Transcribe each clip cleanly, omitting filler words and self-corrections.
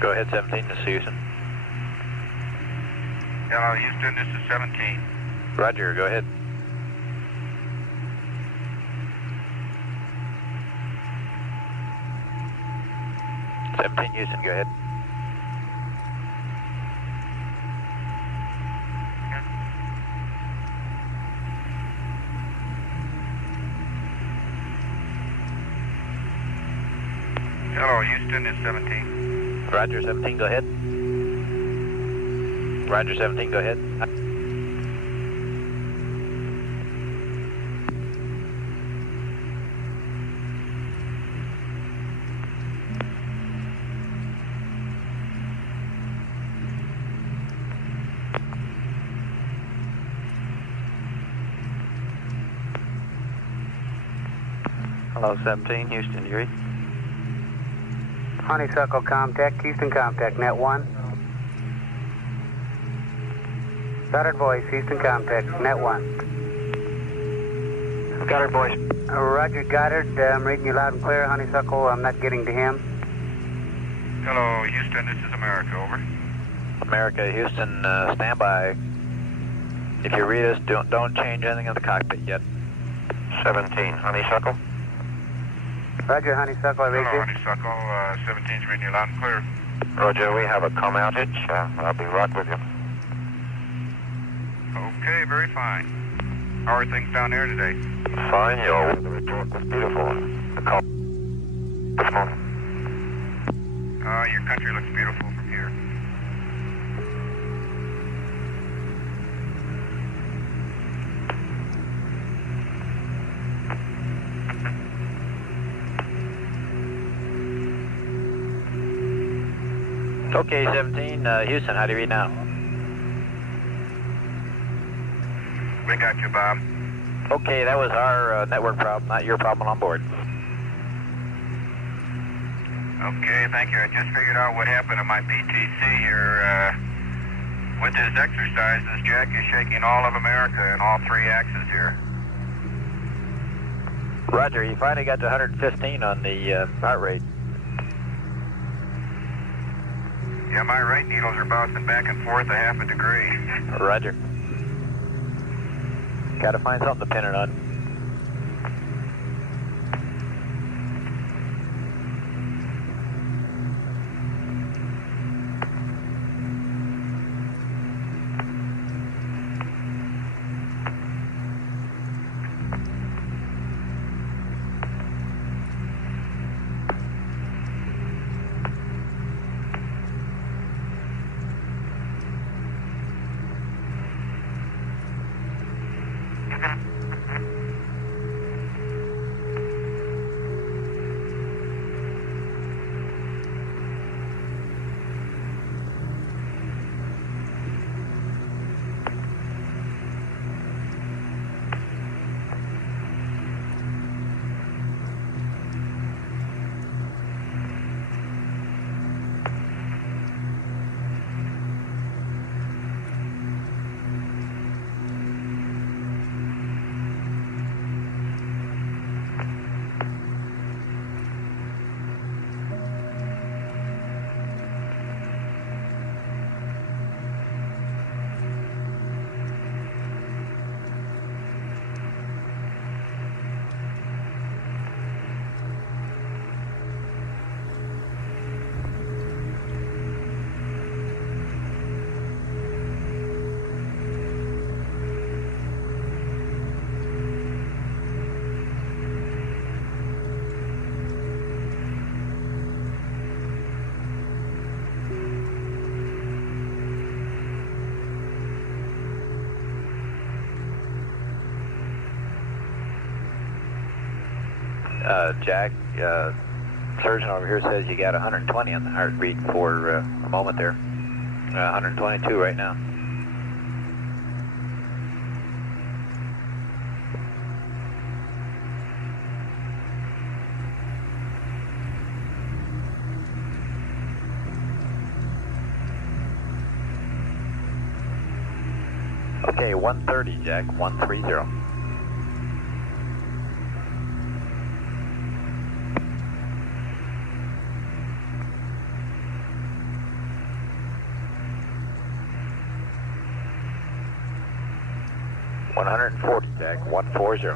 Go ahead, 17, this is Houston. Hello, Houston, this is 17. Roger, go ahead. Houston, go ahead. Hello, Houston, it's 17. Roger, 17, go ahead. Roger, 17, go ahead. Hello, 17, Houston, you read? Honeysuckle Comtech, Houston Comtech, net 1. Goddard voice, Houston Comtech, net 1. Goddard voice. Roger, Goddard, I'm reading you loud and clear. Honeysuckle, I'm not getting to him. Hello, Houston, this is America, over. America, Houston, stand by. If you read us, don't change anything in the cockpit yet. 17, Honeysuckle. Roger, Honeysuckle, I read Hello, you. Honeysuckle, 17's reading you loud and clear. Roger, we have a comm outage. I'll be right with you. Okay, very fine. How are things down there today? Fine, your weather report was beautiful. The call this morning. Your country looks beautiful from here. Okay, 17, Houston, how do you read now? We got you, Bob. Okay, that was our network problem, not your problem on board. Okay, thank you. I just figured out what happened to my PTC here. With this exercise, this jack is shaking all of America in all three axes here. Roger, you finally got to 115 on the heart rate. Yeah, my right needles are bouncing back and forth a half a degree. Roger. Gotta find something to pin it on. Jack, surgeon over here says you got 120 on the heartbeat for a moment there. 122 right now. Okay, 130, Jack, 130. 140, Jack, 140.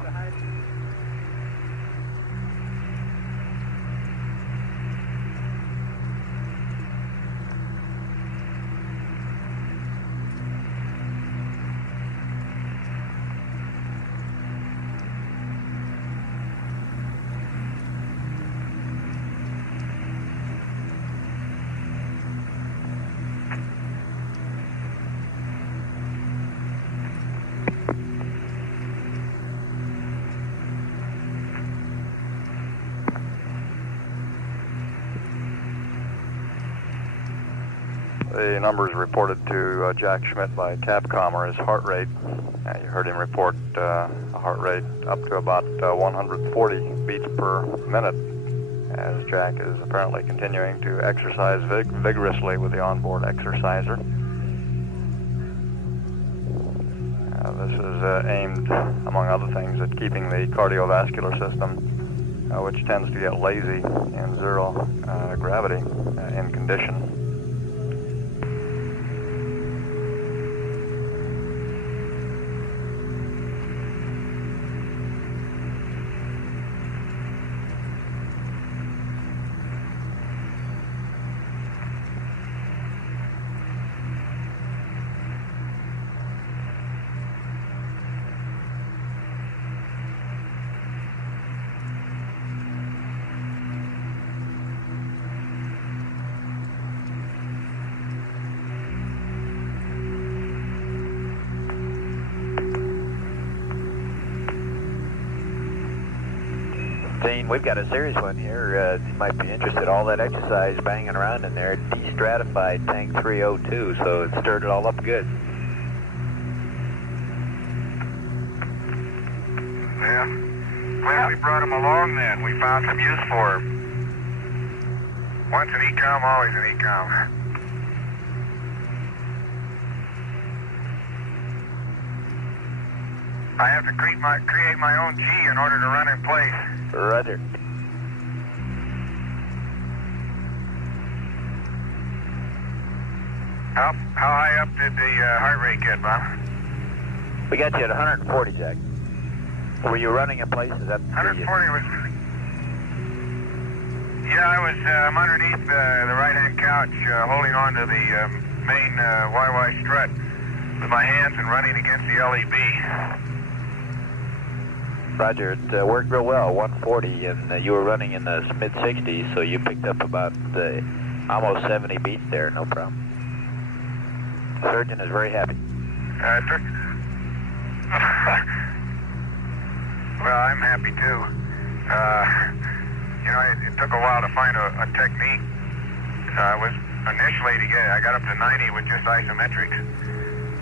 The numbers reported to Jack Schmidt by Capcom are his heart rate. You heard him report a heart rate up to about 140 beats per minute, as Jack is apparently continuing to exercise vigorously with the onboard exerciser. This is aimed, among other things, at keeping the cardiovascular system, which tends to get lazy in zero gravity, in condition. Dean, we've got a serious one here. You might be interested. All that exercise banging around in there de-stratified tank 302, so it stirred it all up good. Yeah. Glad we brought him along then. We found some use for him. Once an ecom, always an ecom. I have to create my own G in order to run in place. Roger. How high up did the heart rate get, Bob? We got you at 140, Jack. Were you running in place? Is that 140 was... Yeah, I'm underneath the right-hand couch, holding on to the main YY strut with my hands and running against the LEB. Roger, it worked real well, 140, and you were running in the mid-60s, so you picked up about almost 70 beats there, no problem. The surgeon is very happy. Well, I'm happy too. You know, it took a while to find a technique. I got up to 90 with just isometrics,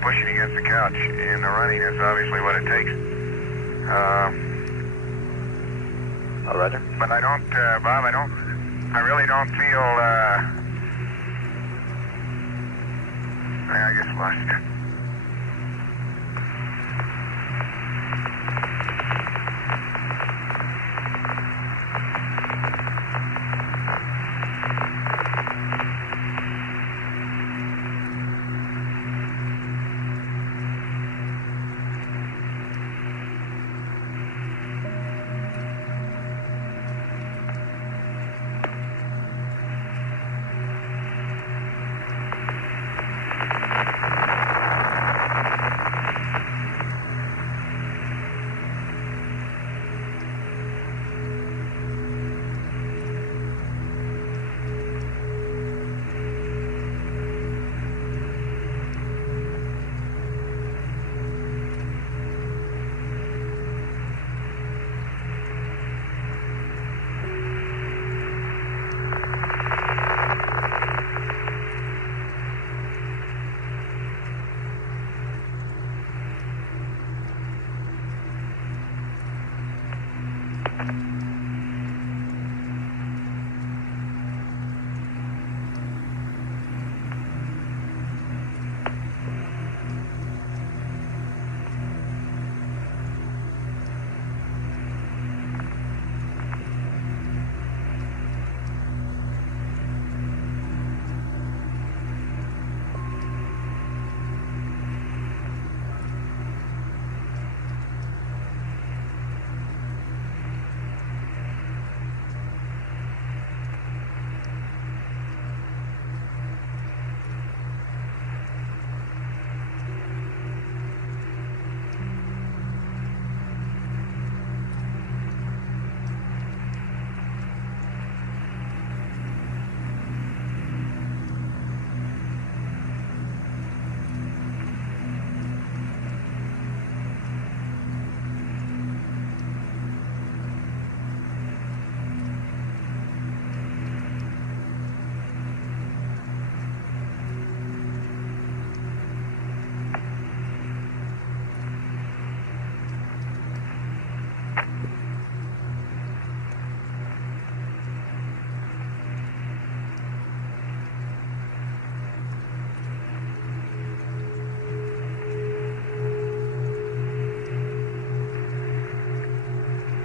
pushing against the couch, and the running is obviously what it takes. Oh, Roger. But I don't, Bob, I really don't feel, I guess lost.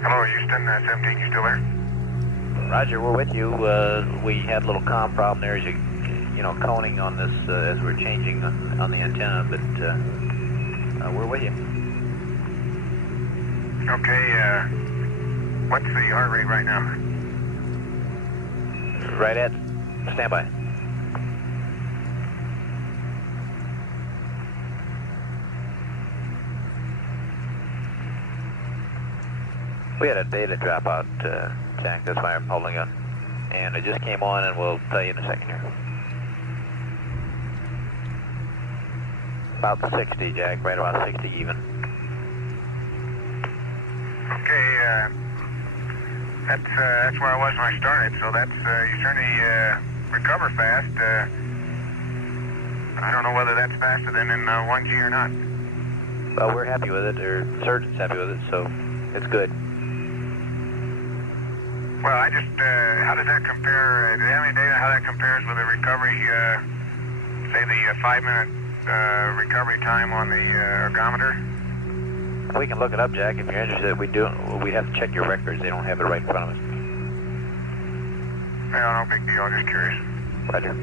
Hello, Houston, 17, you still there? Roger, we're with you. We had a little comm problem there as you know, coning on this as we're changing on the antenna, but we're with you. Okay, what's the heart rate right now? Right at standby. We had a data dropout, Jack, that's why I'm holding on. And it just came on, and we'll tell you in a second here. About 60, Jack, right about 60 even. Okay, that's where I was when I started, so that's, you certainly recover fast. I don't know whether that's faster than in 1G or not. Well, we're happy with it, or the surgeon's happy with it, so it's good. Well, how does that compare, do you have any data how that compares with the recovery, say the 5-minute recovery time on the ergometer? We can look it up, Jack, if you're interested. We'd have to check your records. They don't have it right in front of us. Well, no big deal, I'm just curious. Roger.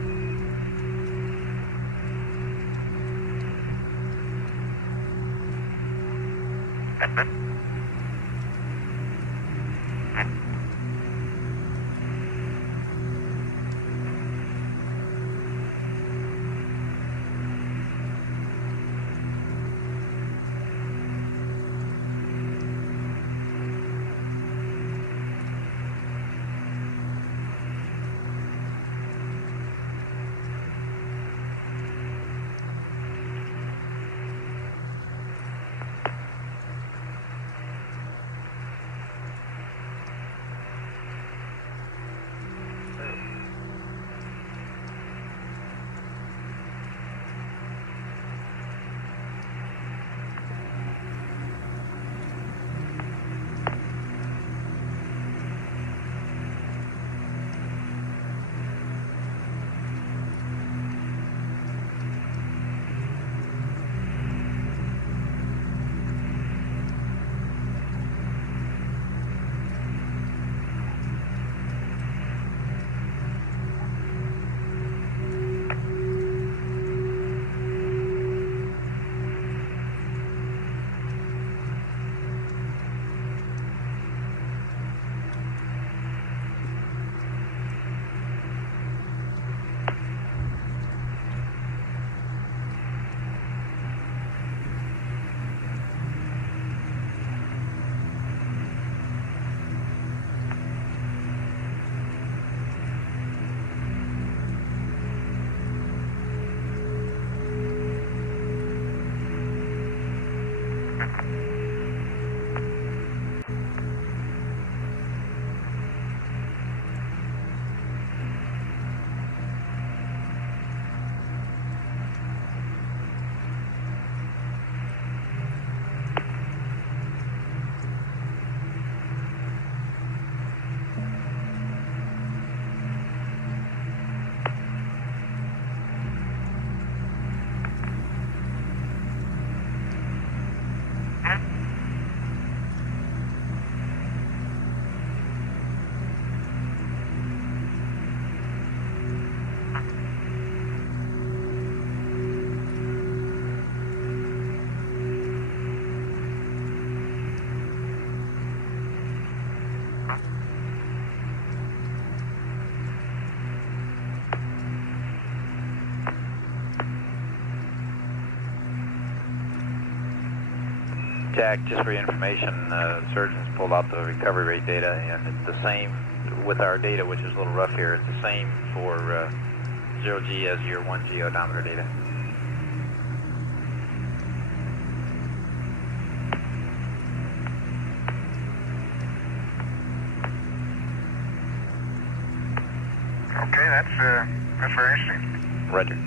Jack, just for your information, surgeons pulled out the recovery rate data, and it's the same with our data, which is a little rough here. It's the same for 0G as your 1G odometer data. Okay, that's very interesting. Roger.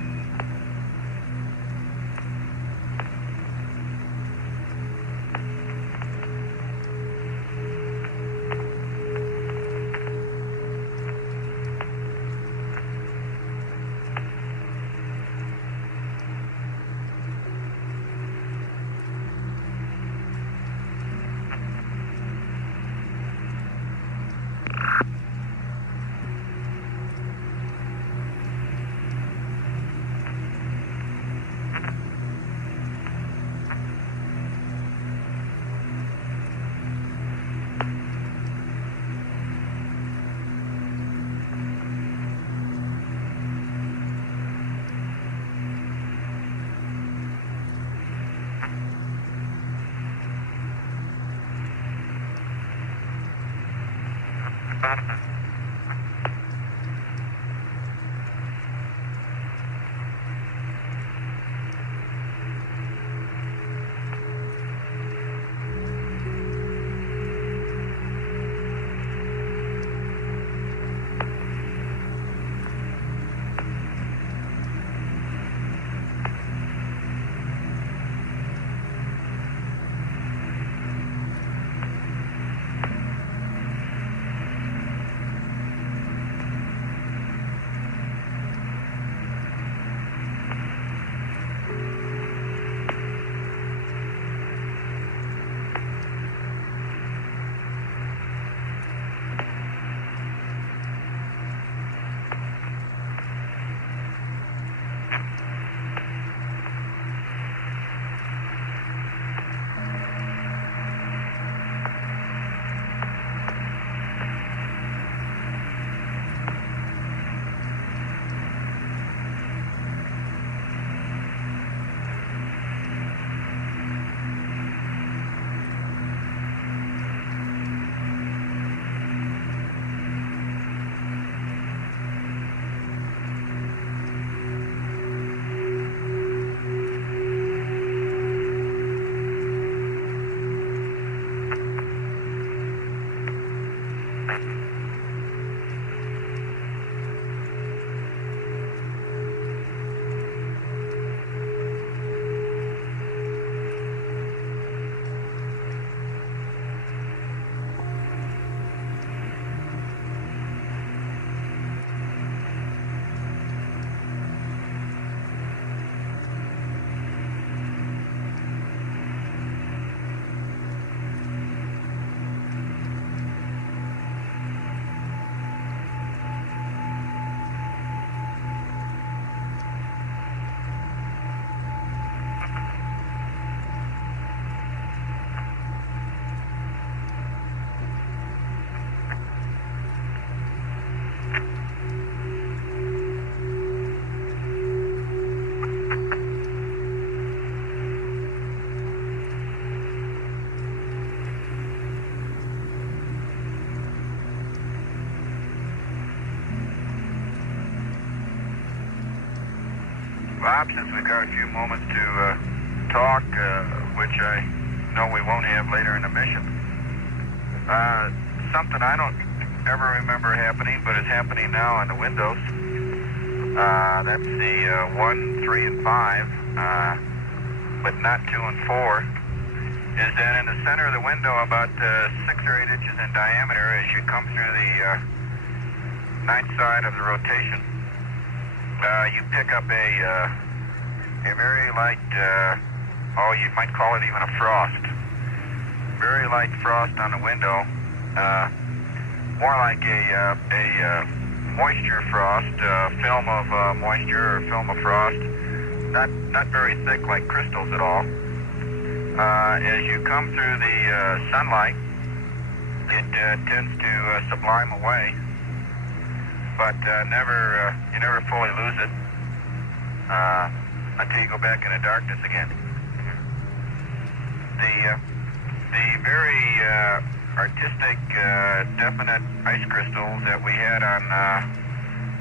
Bob, since we've got a few moments to talk, which I know we won't have later in the mission, something I don't ever remember happening, but it's happening now on the windows. That's the 1, 3, and 5, but not 2 and 4, is that in the center of the window, about 6 or 8 inches in diameter, as you come through the night side of the rotation, you pick up a very light, you might call it even a frost. Very light frost on the window, more like a moisture frost, film of moisture or film of frost, not very thick like crystals at all. As you come through the sunlight, it tends to sublime away, but you never fully lose it until you go back into darkness again. The very artistic, definite ice crystals that we had on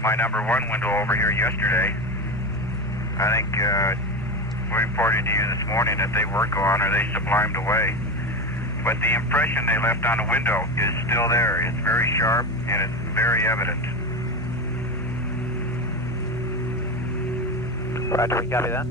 my number 1 window over here yesterday, I think we reported to you this morning that they were gone or they sublimed away. But the impression they left on the window is still there. It's very sharp and it's very evident. Roger, we copy that.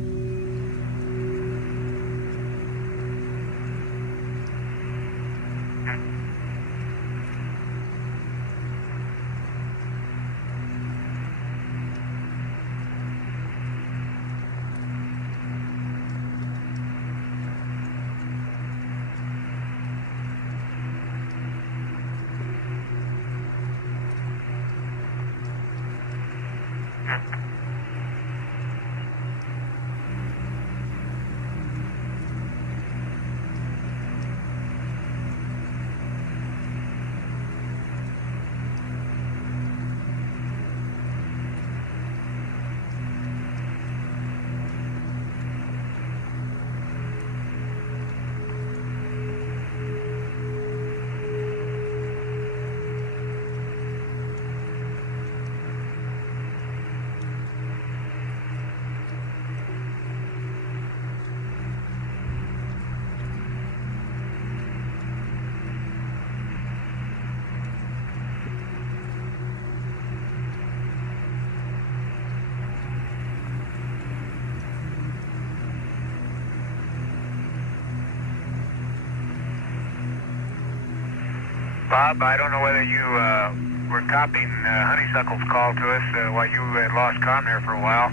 Bob, I don't know whether you were copying Honeysuckle's call to us while you had lost comm there for a while.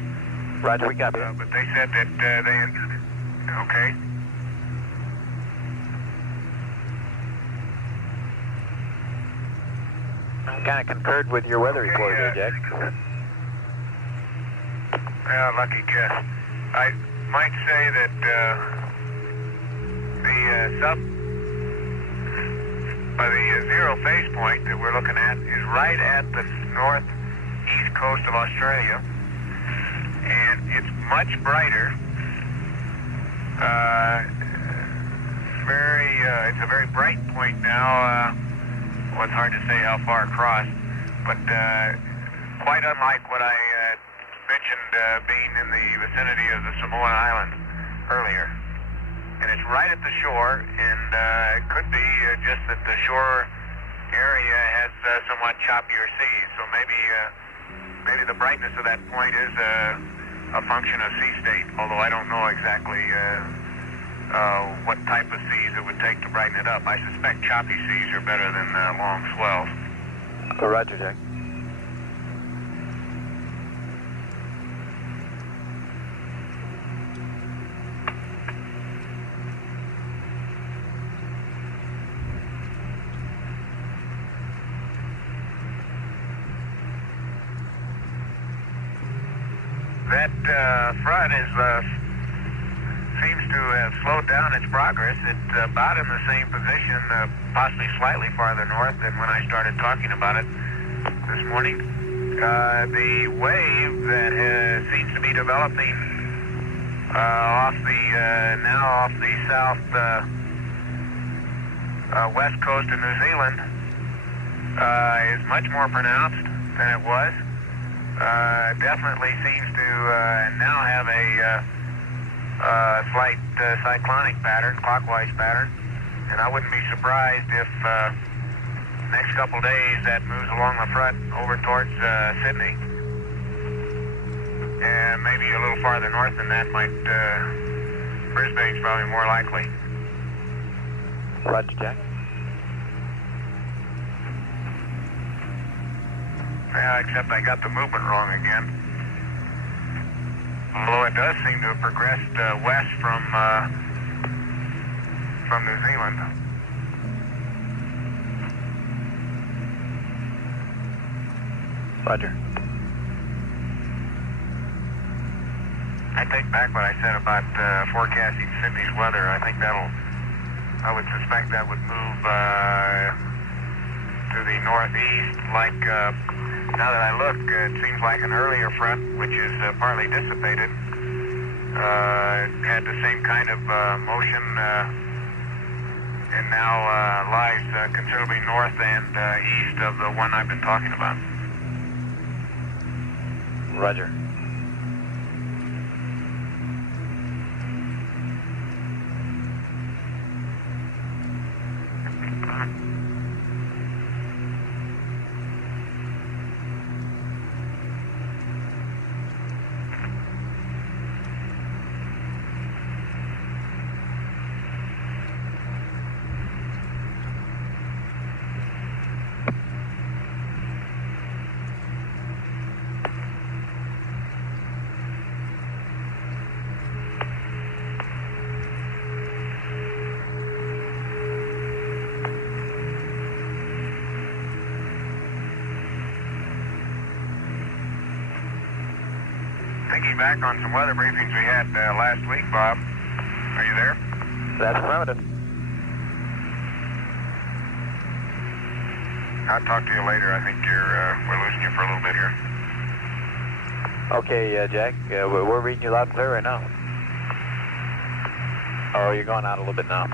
Roger, we copy. But they said that they had... Okay. Kind of concurred with your weather report there, Jack. Yeah, lucky guess. I might say that the zero phase point that we're looking at is right at the northeast coast of Australia, and it's much brighter. It's a very bright point now. Well, it's hard to say how far across, but quite unlike what I mentioned being in the vicinity of the Samoan Islands earlier. And it's right at the shore, and it could be just that the shore area has somewhat choppier seas, so maybe the brightness of that point is a function of sea state, although I don't know exactly what type of seas it would take to brighten it up. I suspect choppy seas are better than long swells. Roger, Jack. That front seems to have slowed down its progress. It's about in the same position, possibly slightly farther north than when I started talking about it this morning. The wave that seems to be developing off the south west coast of New Zealand is much more pronounced than it was. Definitely seems to now have a slight cyclonic pattern, clockwise pattern, and I wouldn't be surprised if next couple days that moves along the front over towards Sydney, and maybe a little farther north than that Brisbane's probably more likely. Roger, Jack. Yeah, except I got the movement wrong again. Although it does seem to have progressed west from New Zealand. Roger. I take back what I said about forecasting Sydney's weather. I think I would suspect that would move to the northeast. Like, now that I look, it seems like an earlier front, which is partly dissipated, had the same kind of motion, and now lies considerably north and east of the one I've been talking about. Roger. Thinking back on some weather briefings we had last week, Bob. Are you there? That's affirmative. I'll talk to you later. I think we're losing you for a little bit here. Okay, Jack, we're reading you loud and clear right now. Oh, you're going out a little bit now.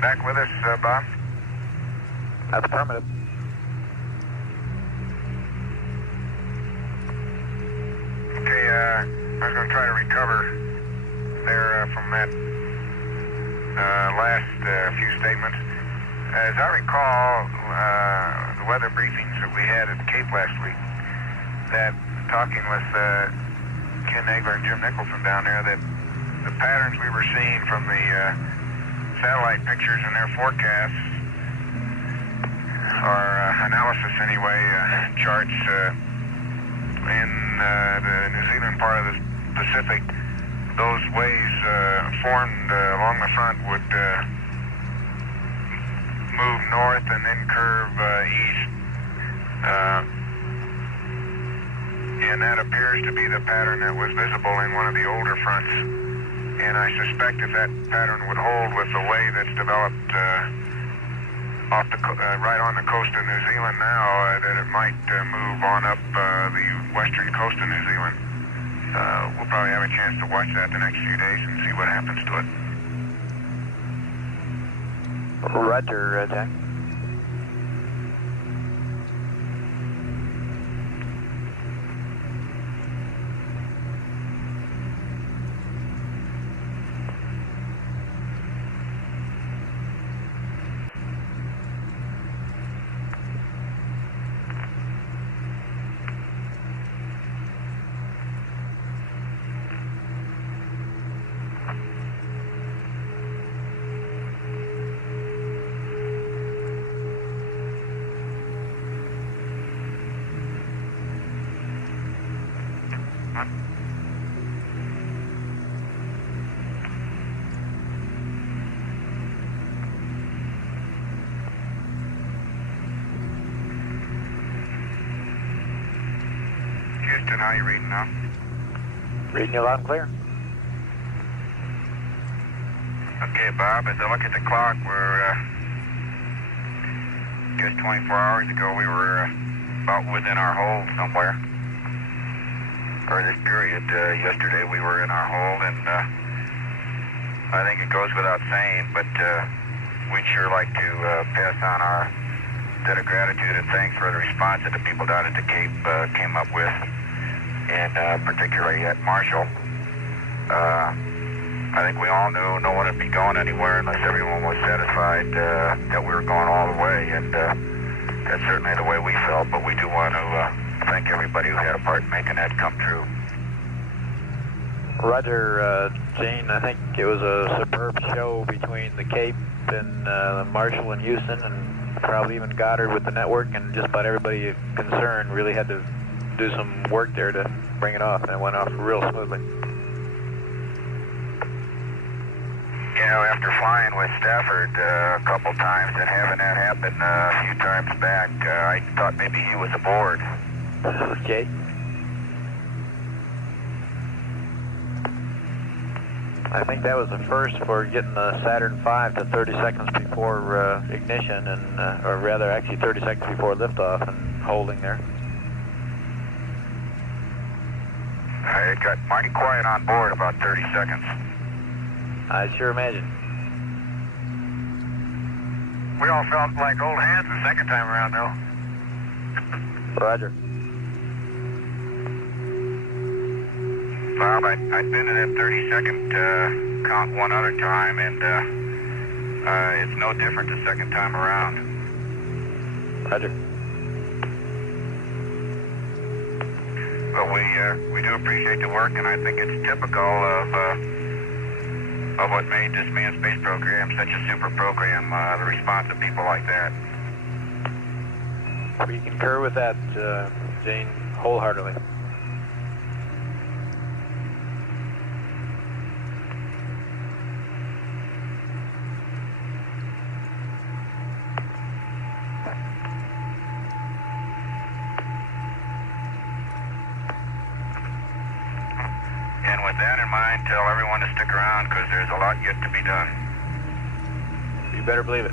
Back with us, Bob? That's affirmative. Okay, I was going to try to recover there from that last few statements. As I recall, the weather briefings that we had at the Cape last week, that talking with Ken Nagler and Jim Nicholson down there, that the patterns we were seeing from the satellite pictures and their forecasts, or analysis anyway, charts in the New Zealand part of the Pacific, those waves formed along the front would move north and then curve east. And that appears to be the pattern that was visible in one of the older fronts. And I suspect if that pattern would hold with the way that's developed right on the coast of New Zealand now, that it might move on up the western coast of New Zealand. We'll probably have a chance to watch that the next few days and see what happens to it. Roger, Jack. Houston, how are you reading now? Reading you loud and clear. Okay, Bob, as I look at the clock, we're just 24 hours ago, we were about within our hole somewhere. For this period, yesterday we were in our hole, and I think it goes without saying, but we'd sure like to pass on our debt of gratitude and thanks for the response that the people down at the Cape came up with, and particularly at Marshall. I think we all knew no one would be going anywhere unless everyone was satisfied that we were going all the way, and that's certainly the way we felt, but we do want to thank everybody who had a part in making that come true. Roger, Gene, I think it was a superb show between the Cape and Marshall and Houston, and probably even Goddard with the network, and just about everybody concerned really had to do some work there to bring it off, and it went off real smoothly. You know, after flying with Stafford a couple times and having that happen a few times back, I thought maybe he was aboard. Okay. I think that was the first for getting the Saturn V to 30 seconds before ignition, and or rather actually 30 seconds before liftoff and holding there. It got mighty quiet on board about 30 seconds. I sure imagine. We all felt like old hands the second time around, though. Roger. Bob, I'd been in that 30-second count one other time, and it's no different the second time around. Roger. But we do appreciate the work, and I think it's typical of what made this manned space program such a super program, the response of people like that. We concur with that, Gene, wholeheartedly. And with that in mind, tell everyone to stick around because there's a lot yet to be done. You better believe it.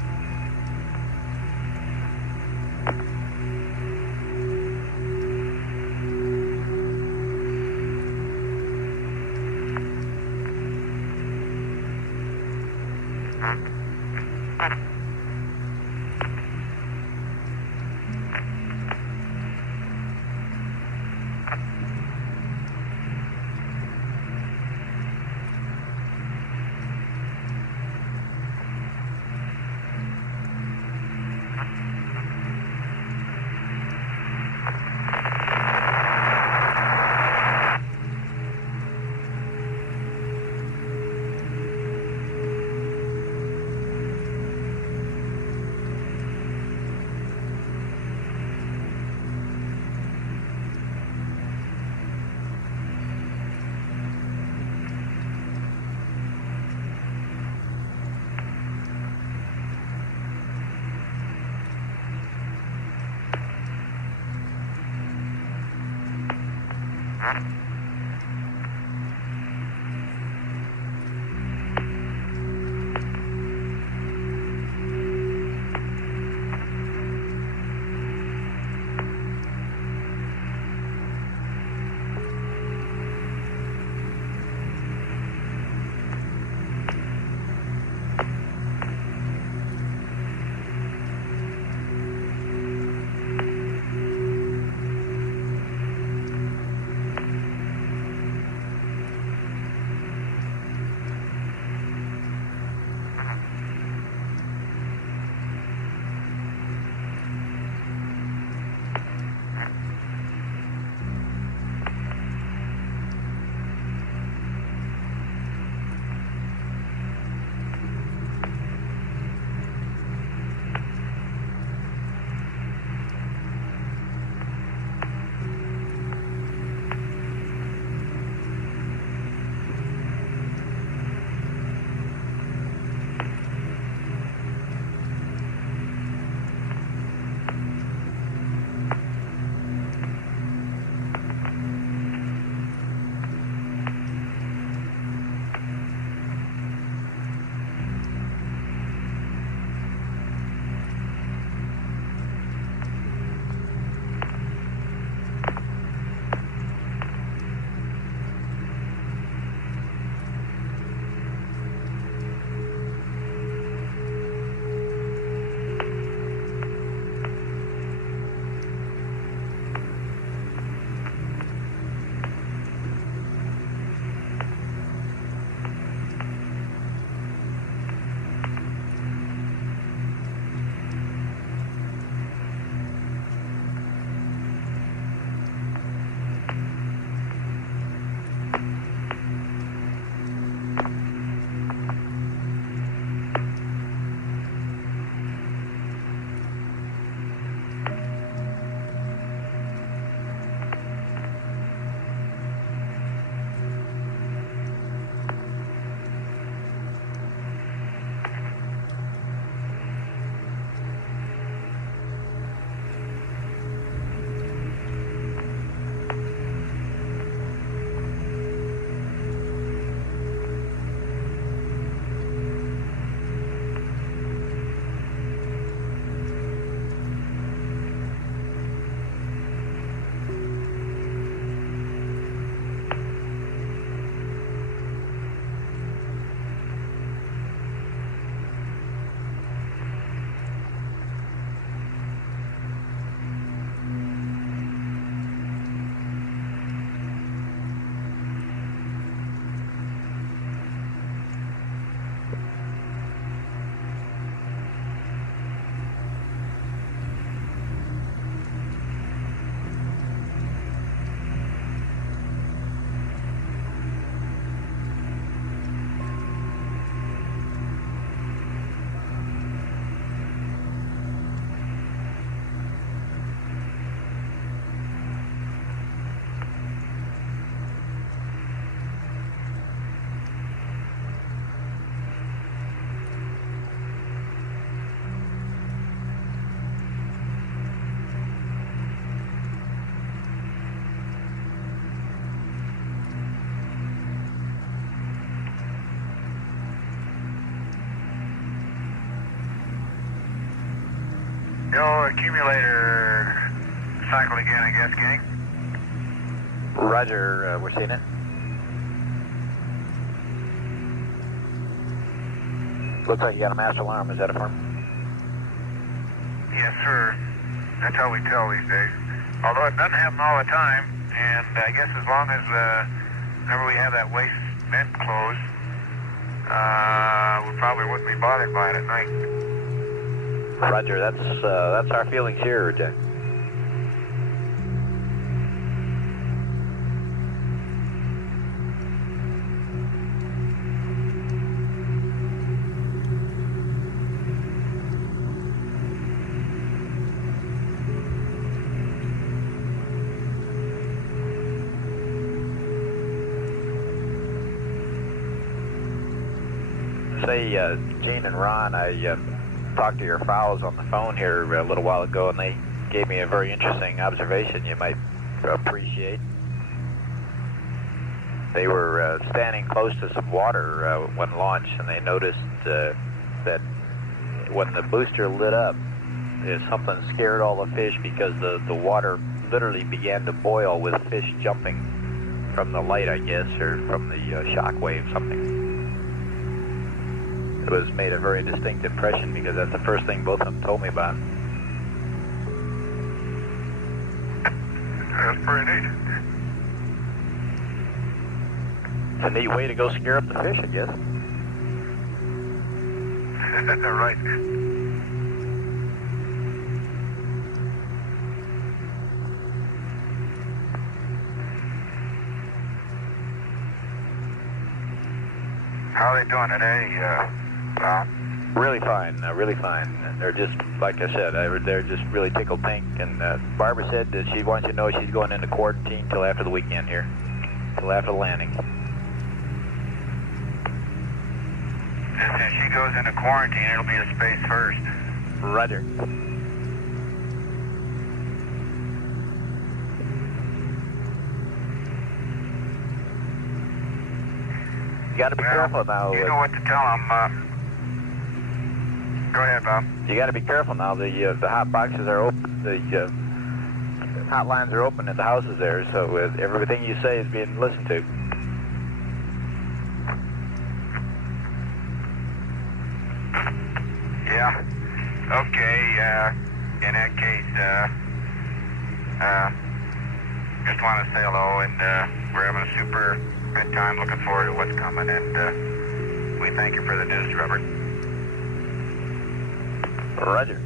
No accumulator cycle again, I guess, gang. Roger, we're seeing it. Looks like you got a master alarm. Is that affirm? Yes, sir. That's how we tell these days. Although it doesn't happen all the time, and I guess as long as whenever we have that waste vent closed, we probably wouldn't be bothered by it at night. Roger, that's our feelings here, Jack. Say, Gene and Ron, I talked to your fowls on the phone here a little while ago, and they gave me a very interesting observation you might appreciate. They were standing close to some water when launched, and they noticed that when the booster lit up, something scared all the fish because the water literally began to boil with fish jumping from the light, I guess, or from the shock wave, something. It was made a very distinct impression because that's the first thing both of them told me about. That's pretty neat. It's a neat way to go scare up the fish, I guess. Right. How are they doing today, Bob? Really fine, really fine. They're just, like I said, they're just really tickled pink. And Barbara said that she wants you to know she's going into quarantine till after the weekend here, till after the landing. If she goes into quarantine, it'll be a space first. Roger. You got to be careful now. You know what to tell them. Go ahead, Bob. You got to be careful now. The hot boxes are open. The hot lines are open at the houses there, so everything you say is being listened to. Yeah. Okay. In that case, just want to say hello, and we're having a super good time. Looking forward to what's coming, and we thank you for the news, Robert. Roger.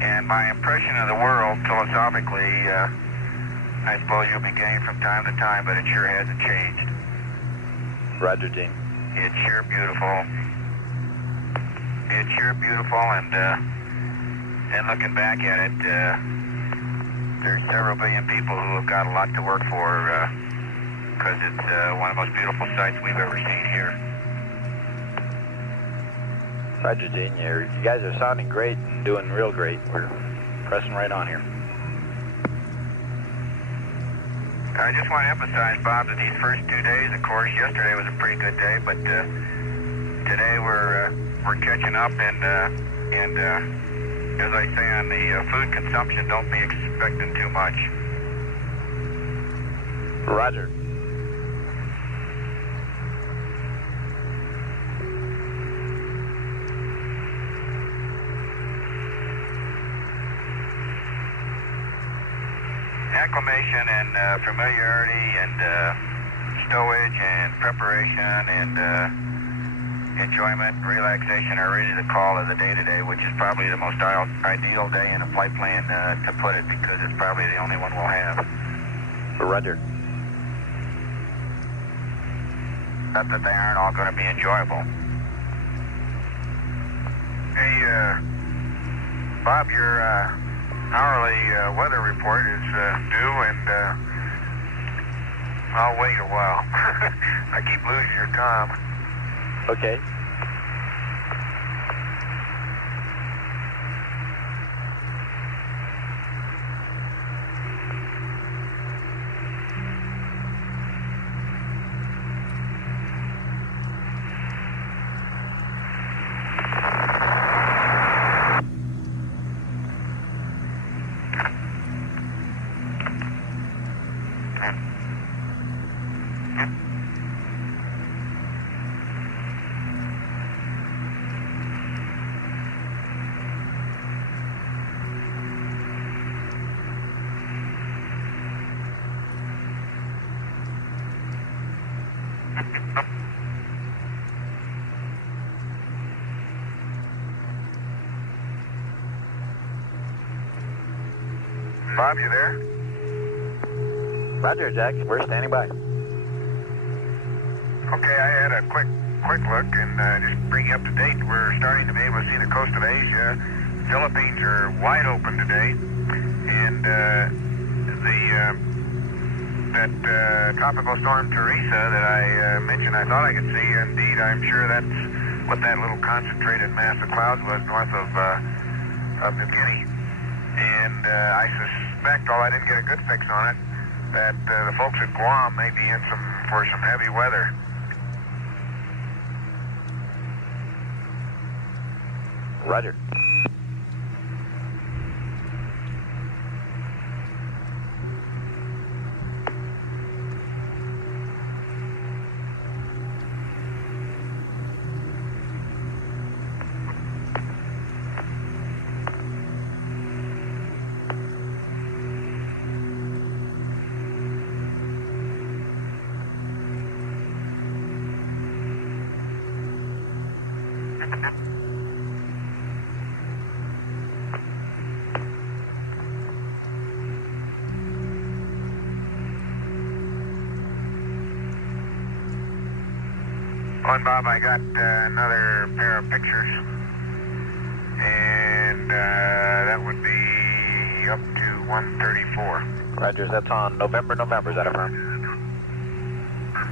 And my impression of the world, philosophically, I suppose you'll be getting from time to time, but it sure hasn't changed. Roger, Gene. It's sure beautiful. It's sure beautiful, and looking back at it, there's several billion people who have got a lot to work for, because it's one of the most beautiful sights we've ever seen here. Roger, Gene. You guys are sounding great and doing real great. We're pressing right on here. I just want to emphasize, Bob, that these first 2 days, of course, yesterday was a pretty good day, but today we're catching up, and as I say on the food consumption, don't be expecting too much. Roger. Acclimation and familiarity and stowage and preparation and enjoyment and relaxation are really the call of the day today, which is probably the most ideal day in a flight plan to put it, because it's probably the only one we'll have. Roger. Not that they aren't all going to be enjoyable. Hey, Bob, your hourly weather report is due, and I'll wait a while. I keep losing your com. Okay. Bob, you there? Roger, Jack. We're standing by. Okay, I had a quick look and just bring you up to date. We're starting to be able to see the coast of Asia. Philippines are wide open today, and that tropical storm Teresa that I mentioned, I thought I could see. Indeed, I'm sure that's what that little concentrated mass of clouds was north of New Guinea. And I suspect, although I didn't get a good fix on it, that the folks at Guam may be in for some heavy weather. Roger. On, Bob, I got another pair of pictures, and that would be up to 134. Roger, that's on November, is that a firm?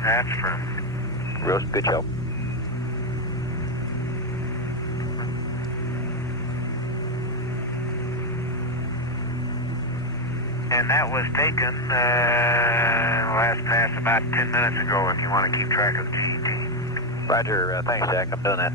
That's firm. Real good show. And that was taken last pass about 10 minutes ago, if you want to keep track of the GET. Roger, thanks, Jack. I'm doing that.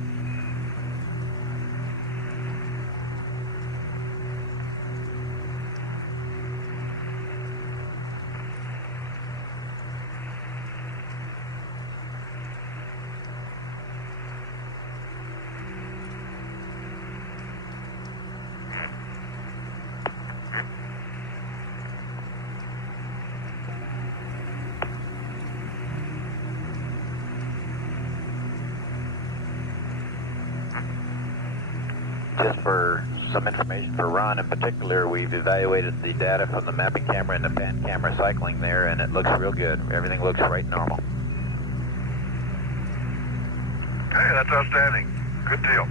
Just for some information for Ron in particular, we've evaluated the data from the mapping camera and the pan camera cycling there, and it looks real good. Everything looks right normal. Okay, that's outstanding. Good deal.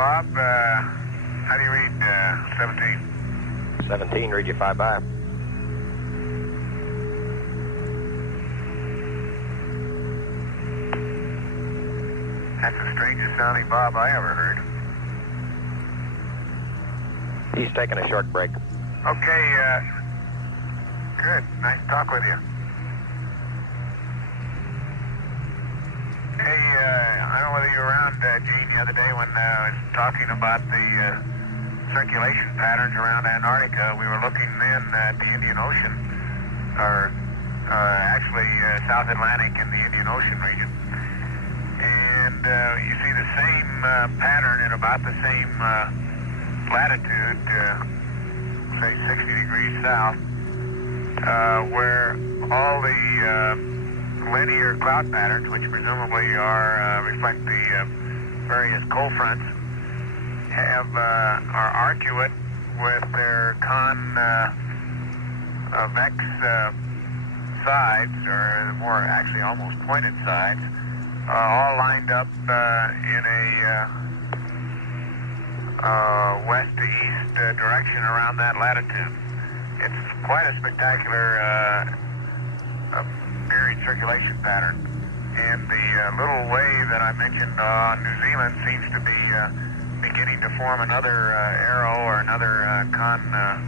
Bob, how do you read 17? 17, read you 5 by. That's the strangest sounding Bob I ever heard. He's taking a short break. Okay, good. Nice to talk with you. Hey, I don't know whether you were around, Gene, the other day when I was talking about the circulation patterns around Antarctica. We were looking then at the Indian Ocean, or actually South Atlantic and the Indian Ocean region. And you see the same pattern in about the same latitude, say 60 degrees south, where all the linear cloud patterns, which presumably reflect the various cold fronts, are arcuate with their convex sides, or more actually almost pointed sides, all lined up in a west to east direction around that latitude. It's quite a spectacular period circulation pattern. And the little wave that I mentioned on New Zealand seems to be beginning to form another arrow or another convex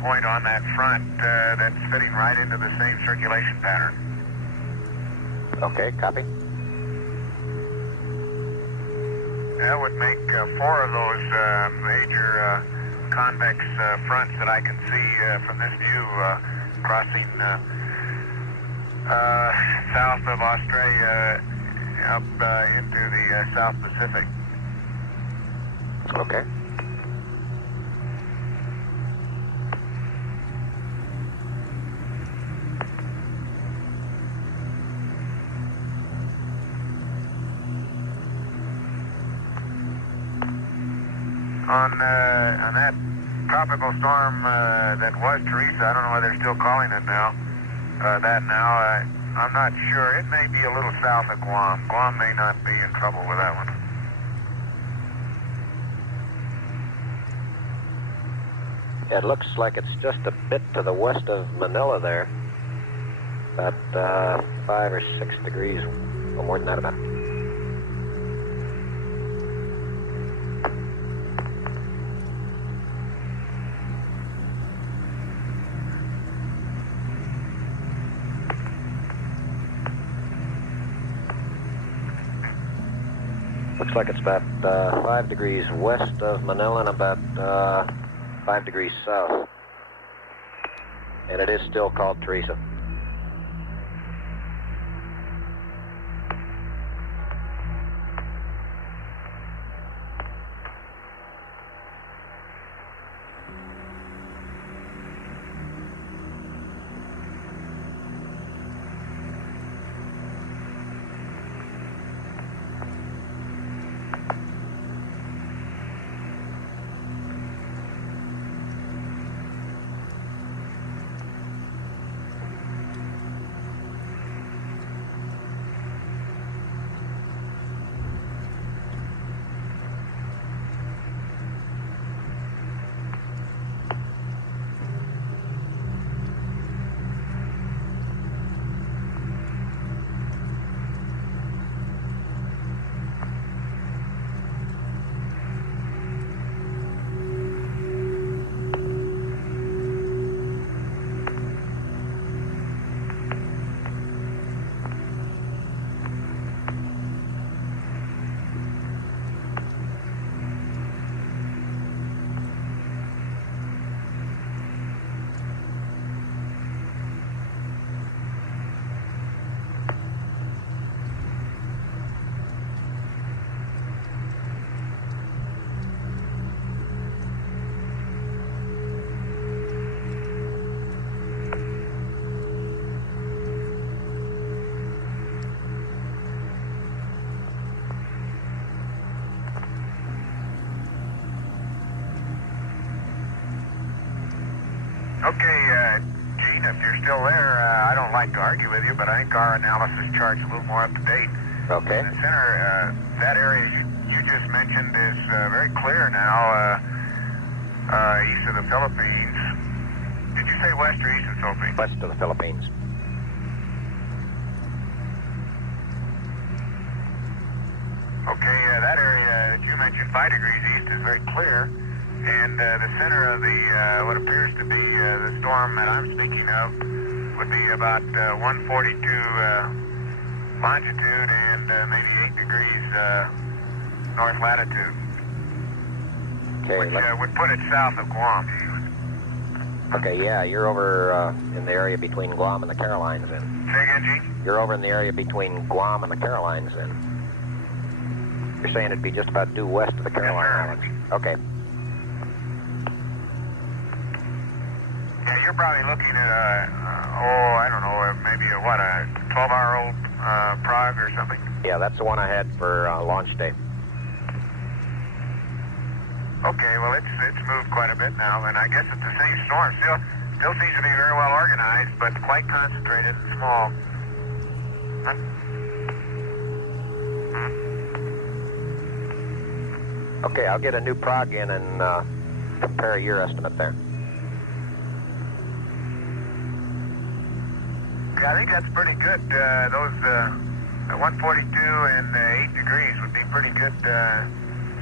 point on that front that's fitting right into the same circulation pattern. Okay, copy. That would make 4 of those major convex fronts that I can see from this view crossing south of Australia up into the South Pacific. Okay. On that tropical storm that was Teresa, I don't know whether they're still calling it now. I'm not sure. It may be a little south of Guam. Guam may not be in trouble with that one. It looks like it's just a bit to the west of Manila there. About 5 or 6 degrees, or more than that about. Looks like it's about 5 degrees west of Manila and about 5 degrees south. And it is still called Teresa. Okay, Gene, if you're still there, I don't like to argue with you, but I think our analysis chart's a little more up to date. Okay. In the center, that area you just mentioned is very clear now, east of the Philippines. Did you say west or east of the Philippines? West of the Philippines. Okay, that area that you mentioned, 5 degrees east, is very clear. And the center of the what appears to be the storm that I'm speaking of would be about 142 longitude and maybe 8 degrees north latitude, Okay. which would put it south of Guam. Okay, yeah, you're over in the area between Guam and the Carolines then. Say again, Gene? You're over in the area between Guam and the Carolines then. You're saying it'd be just about due west of the Caroline Islands. Okay. Yeah, you're probably looking at I don't know, maybe a 12-hour-old Prague or something? Yeah, that's the one I had for launch day. Okay, well, it's moved quite a bit now, and I guess it's the same storm. Still seems to be very well organized, but quite concentrated and small. Huh? Okay, I'll get a new prog in and compare your estimate there. Yeah, I think that's pretty good. Those 142 and 8 degrees would be pretty good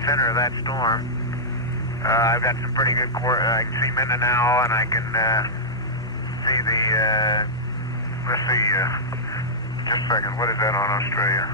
center of that storm. I've got some pretty good I can see Mindanao, and I can see the, let's see, just a second, what is that on Australia?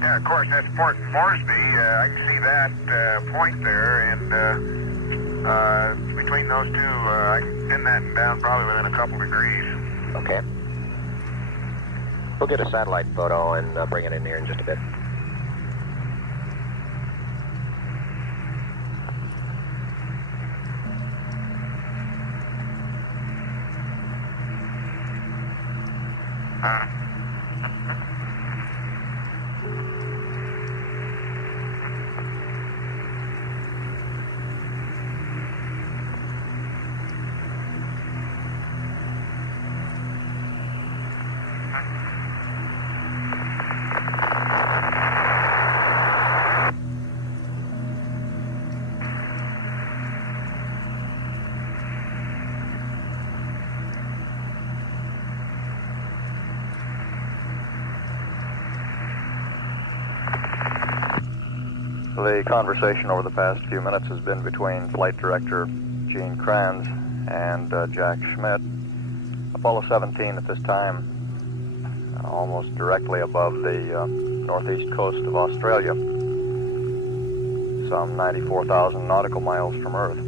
Yeah, of course, that's Port Moresby. I can see that point there, and between those two, I can pin that down probably within a couple degrees. Okay. We'll get a satellite photo and bring it in here in just a bit. The conversation over the past few minutes has been between Flight Director Gene Kranz and Jack Schmidt. Apollo 17 at this time, almost directly above the northeast coast of Australia, some 94,000 nautical miles from Earth.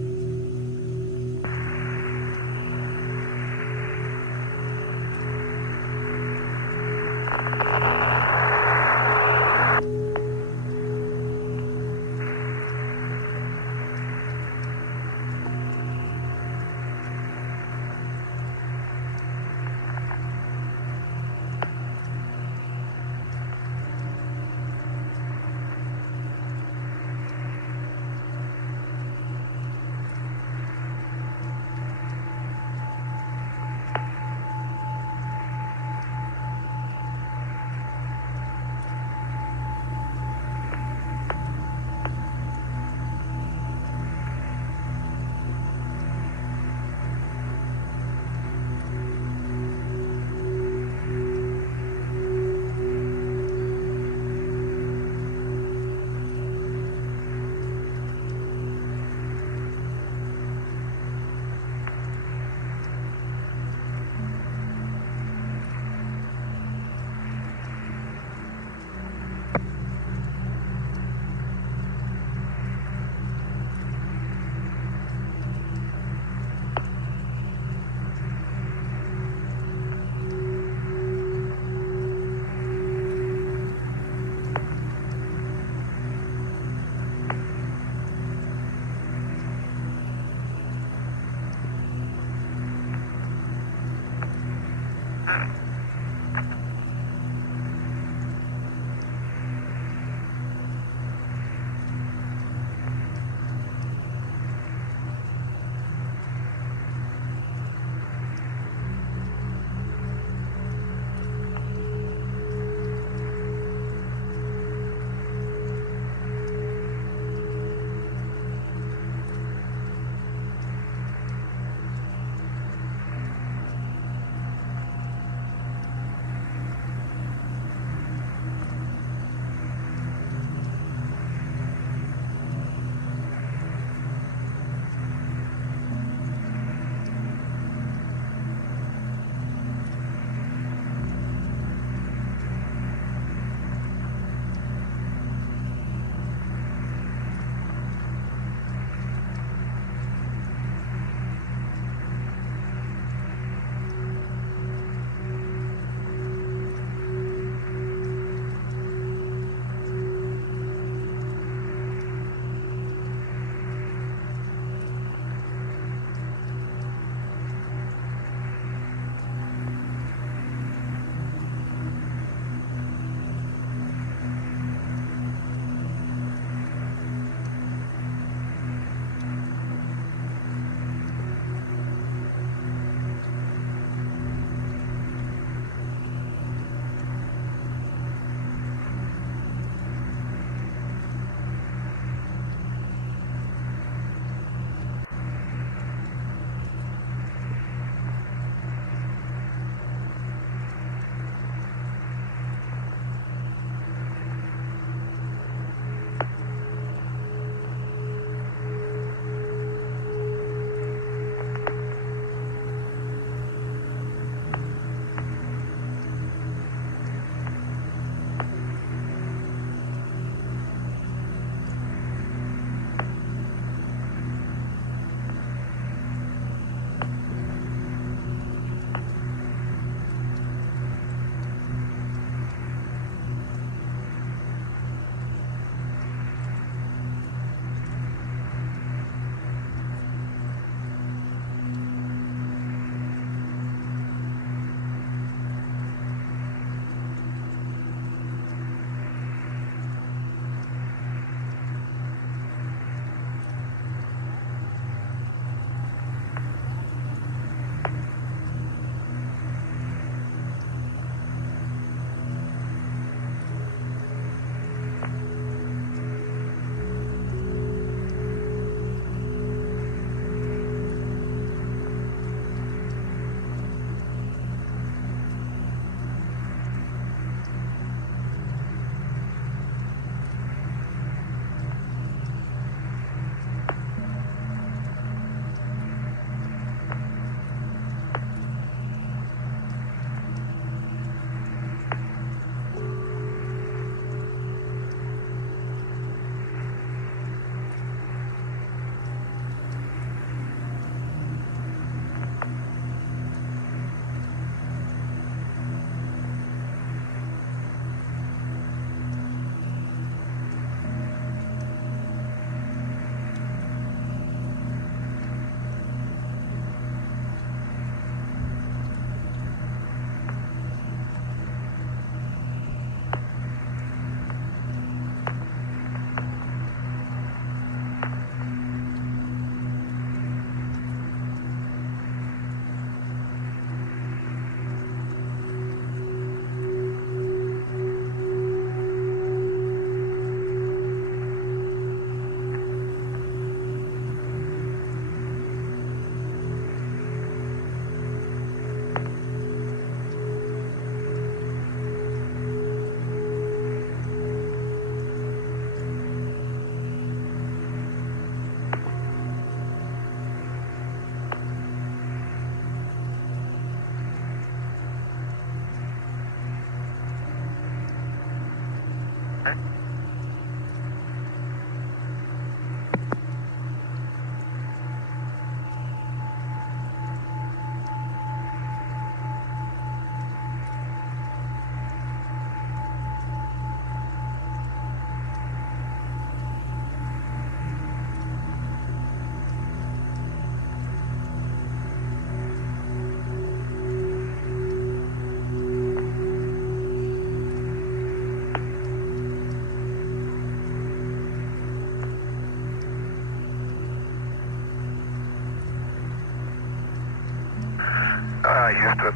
Houston,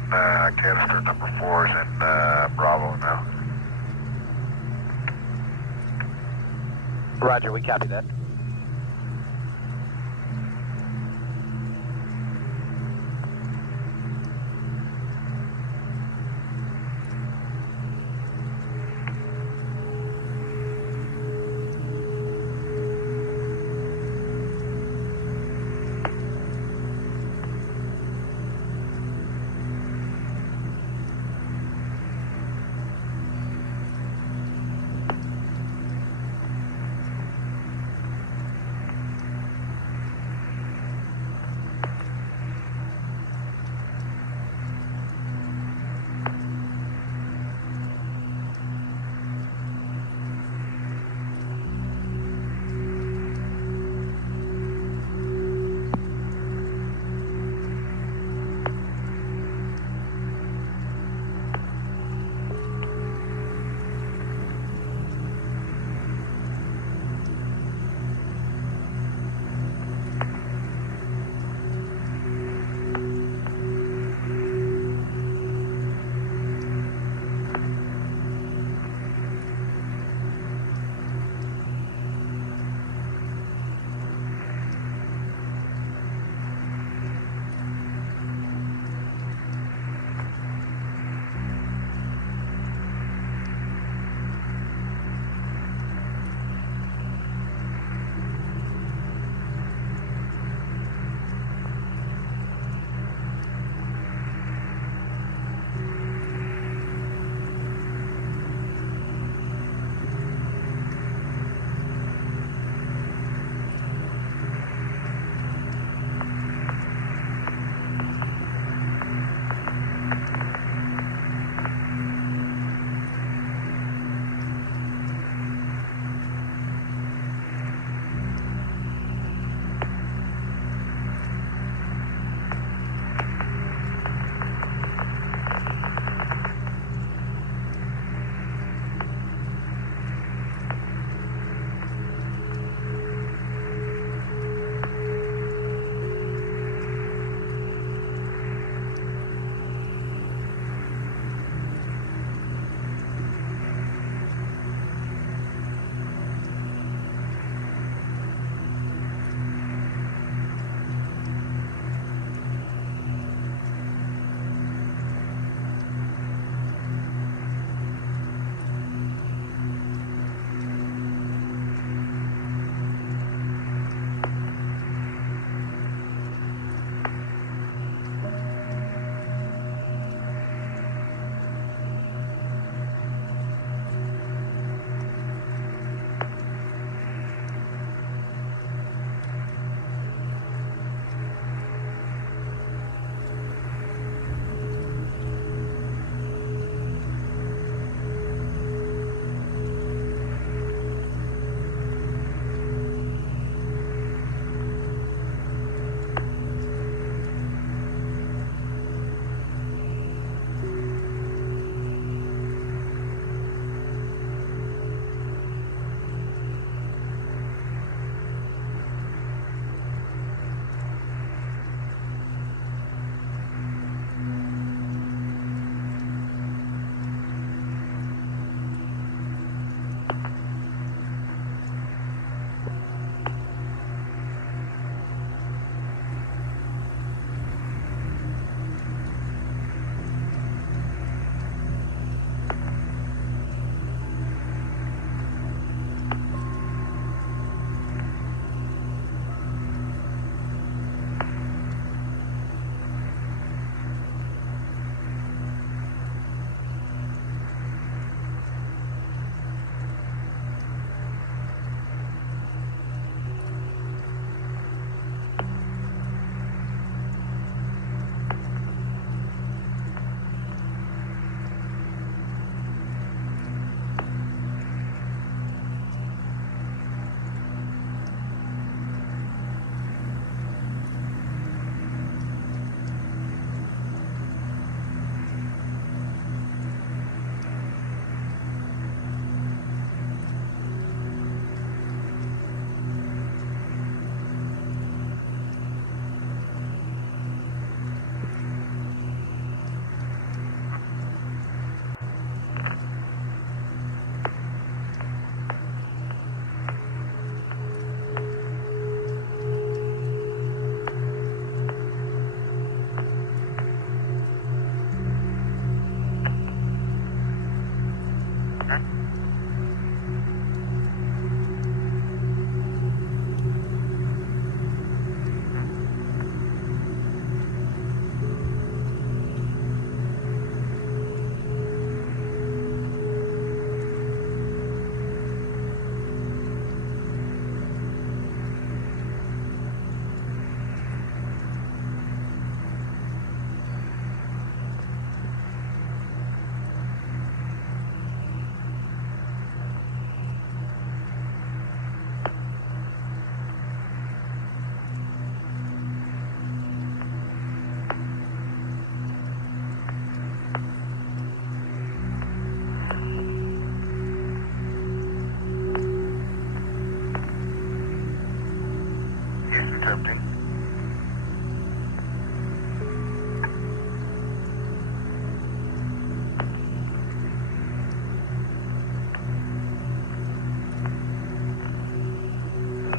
canister number 4 is in Bravo now. Roger, we copy that.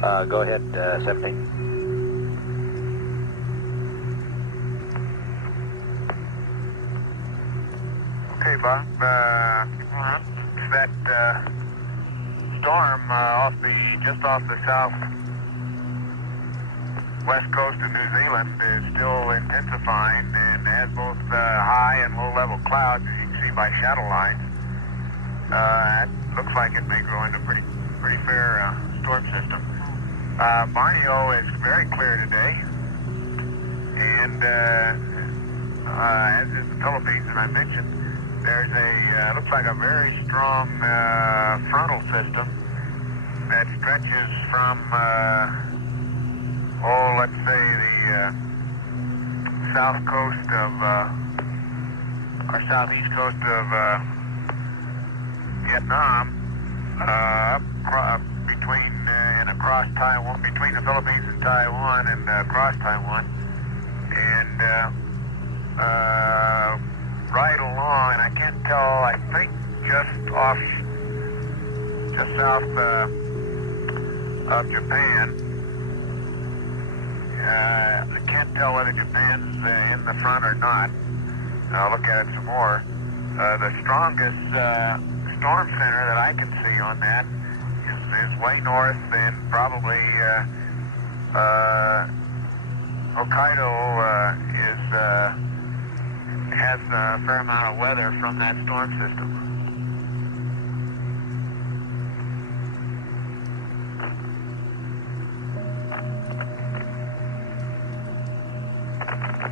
Go ahead, 17. Okay, Bob. That storm just off the southwest coast of New Zealand is still intensifying and has both high and low level clouds, as you can see by shadow lines. It looks like it may grow into a pretty fair storm system. Borneo is very clear today, and as is the Philippines, and I mentioned, there's looks like a very strong frontal system that stretches from, let's say the south coast of, or southeast coast of Vietnam, between and across Taiwan, between the Philippines and Taiwan, and across Taiwan, and right along, and I can't tell, I think just south of Japan. I can't tell whether Japan's in the front or not. I'll look at it some more. The strongest storm center that I can see on that is way north, and probably Hokkaido has a fair amount of weather from that storm system.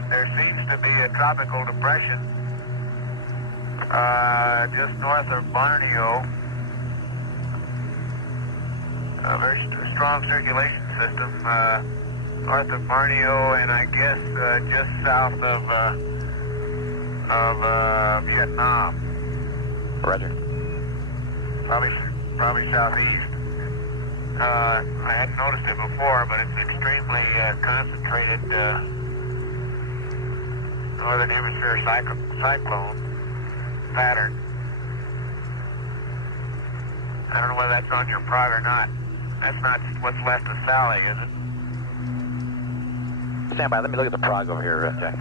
There seems to be a tropical depression just north of Borneo. A very strong circulation system north of Borneo, and I guess just south of Vietnam. Roger. Probably southeast. I hadn't noticed it before, but it's extremely concentrated northern hemisphere cyclone pattern. I don't know whether that's on your prog or not. That's not what's left of Sally, is it? Stand by. Let me look at the prog over here, Jack.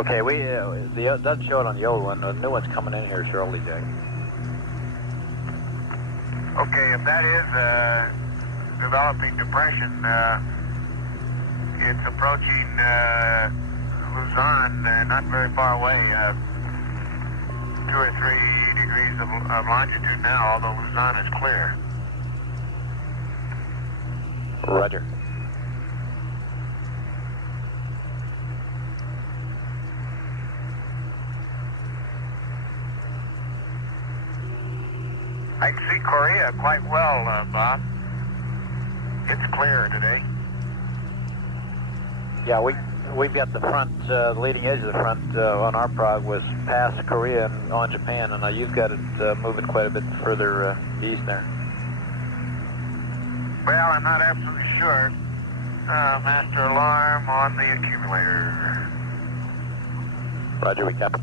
Okay, it doesn't show it on the old one. The new one's coming in here shortly, Jack. Okay, if that is a developing depression, it's approaching Luzon, not very far away, 2 or 3 degrees of longitude now, although Luzon is clear. Roger. I can see Korea quite well, Bob. It's clear today. Yeah, we've got the front, the leading edge of the front on our prog was past Korea and on Japan, and you've got it moving quite a bit further east there. Well, I'm not absolutely sure. Master alarm on the accumulator. Roger, we copy.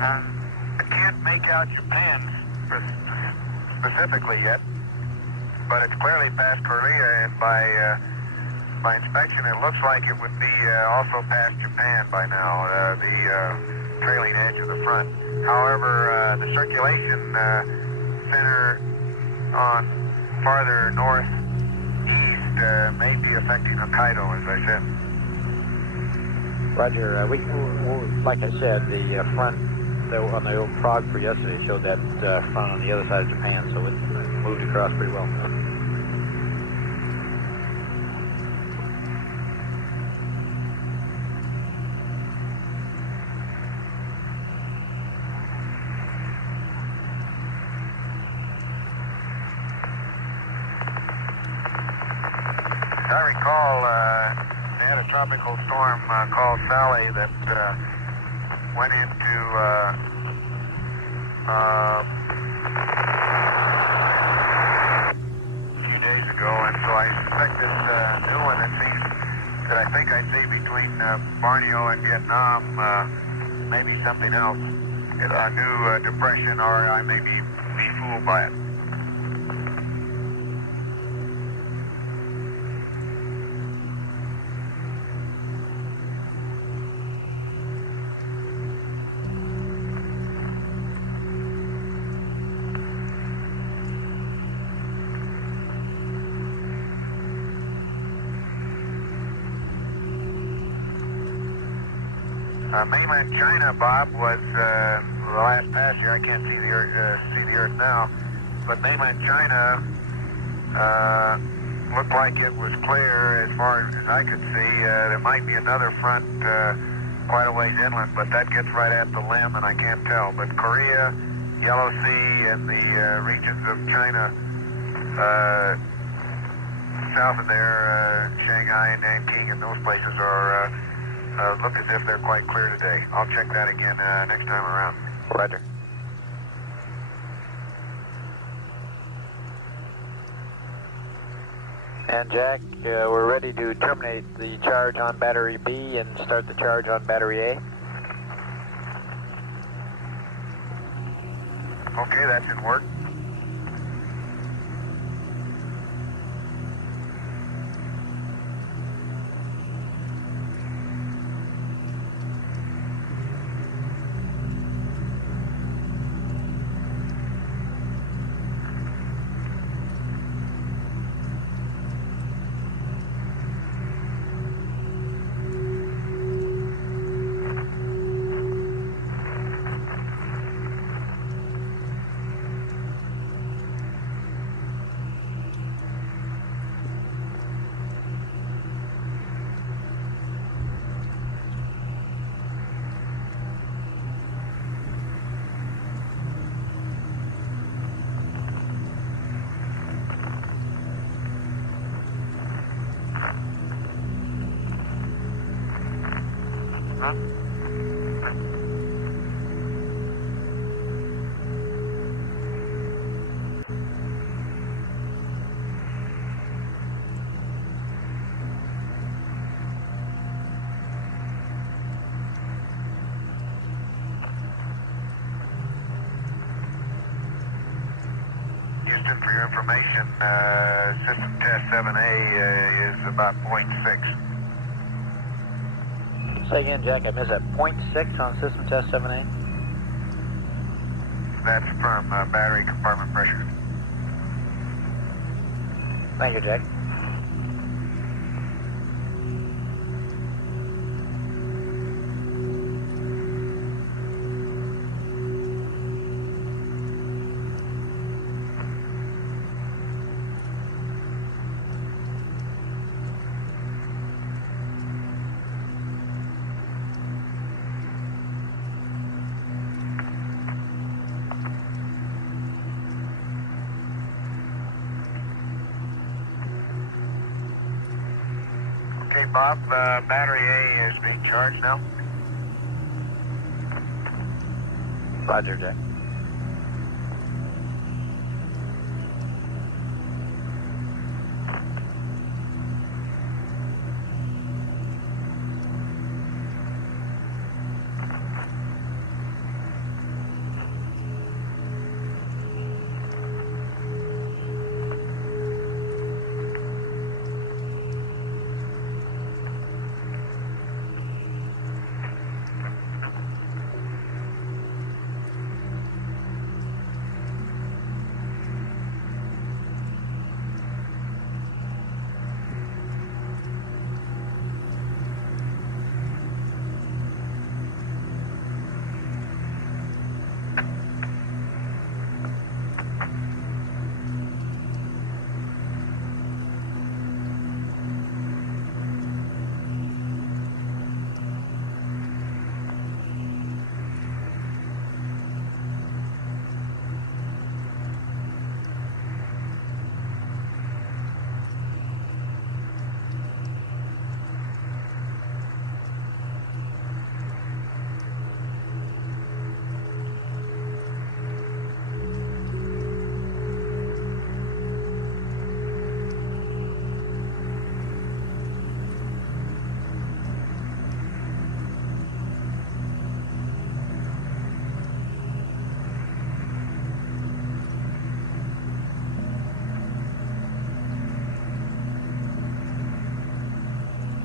I can't make out Japan specifically yet, but it's clearly past Korea, and by inspection it looks like it would be also past Japan by now, the trailing edge of the front. However, the circulation center on farther northeast may be affecting Hokkaido, as I said. Roger, like I said, the front on the old prog for yesterday showed that front on the other side of Japan, so it moved across pretty well. As I recall, they had a tropical storm called Sally that went into a few days ago, and so I suspect this new one that I think I see between Borneo and Vietnam may be something else. A new depression, or I may be fooled by it. Mainland China, Bob, was the last pass here. I can't see the Earth now, but mainland China looked like it was clear as far as I could see. There might be another front quite a ways inland, but that gets right at the limb, and I can't tell. But Korea, Yellow Sea, and the regions of China south of there, Shanghai and Nanking, and those places are. Look as if they're quite clear today. I'll check that again next time around. Roger. And Jack, we're ready to terminate the charge on battery B and start the charge on battery A. Okay, that's in work. Houston, for your information, system test 7A is about 0.6. Say again, Jack, I missed that. 0.6 on system test 7A? That's from battery compartment pressure. Thank you, Jack. Okay, Bob, battery A is being charged now. Roger, Jack.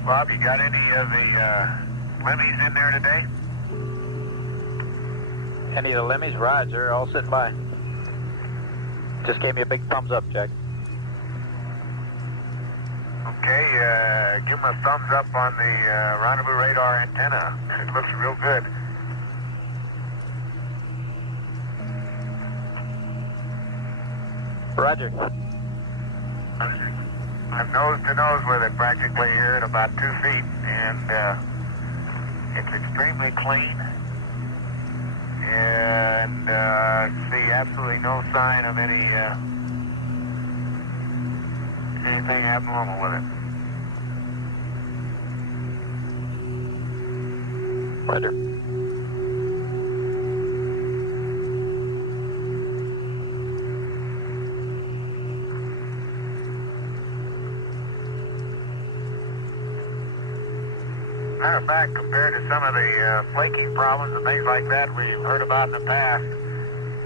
Bob, you got any of the Lemmies in there today? Any of the Lemmies? Roger, all sitting by. Just gave me a big thumbs up, Jack. Okay, give them a thumbs up on the rendezvous radar antenna. It looks real good. Roger. I'm nose to nose with it practically here at about 2 feet, and it's extremely clean, and see absolutely no sign of anything abnormal with it. Roger. Matter of fact, compared to some of the flaking problems and things like that we've heard about in the past,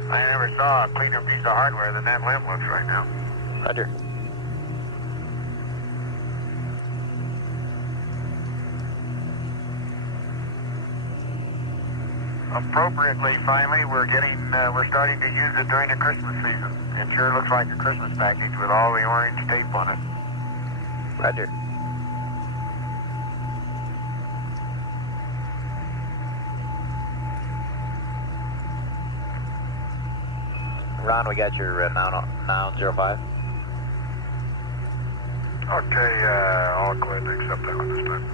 I never saw a cleaner piece of hardware than that limb looks right now. Roger. Appropriately, finally, we're starting to use it during the Christmas season. It sure looks like a Christmas package with all the orange tape on it. Roger. Ron, we got your noun 05. Okay, I'll go ahead and accept that one this time.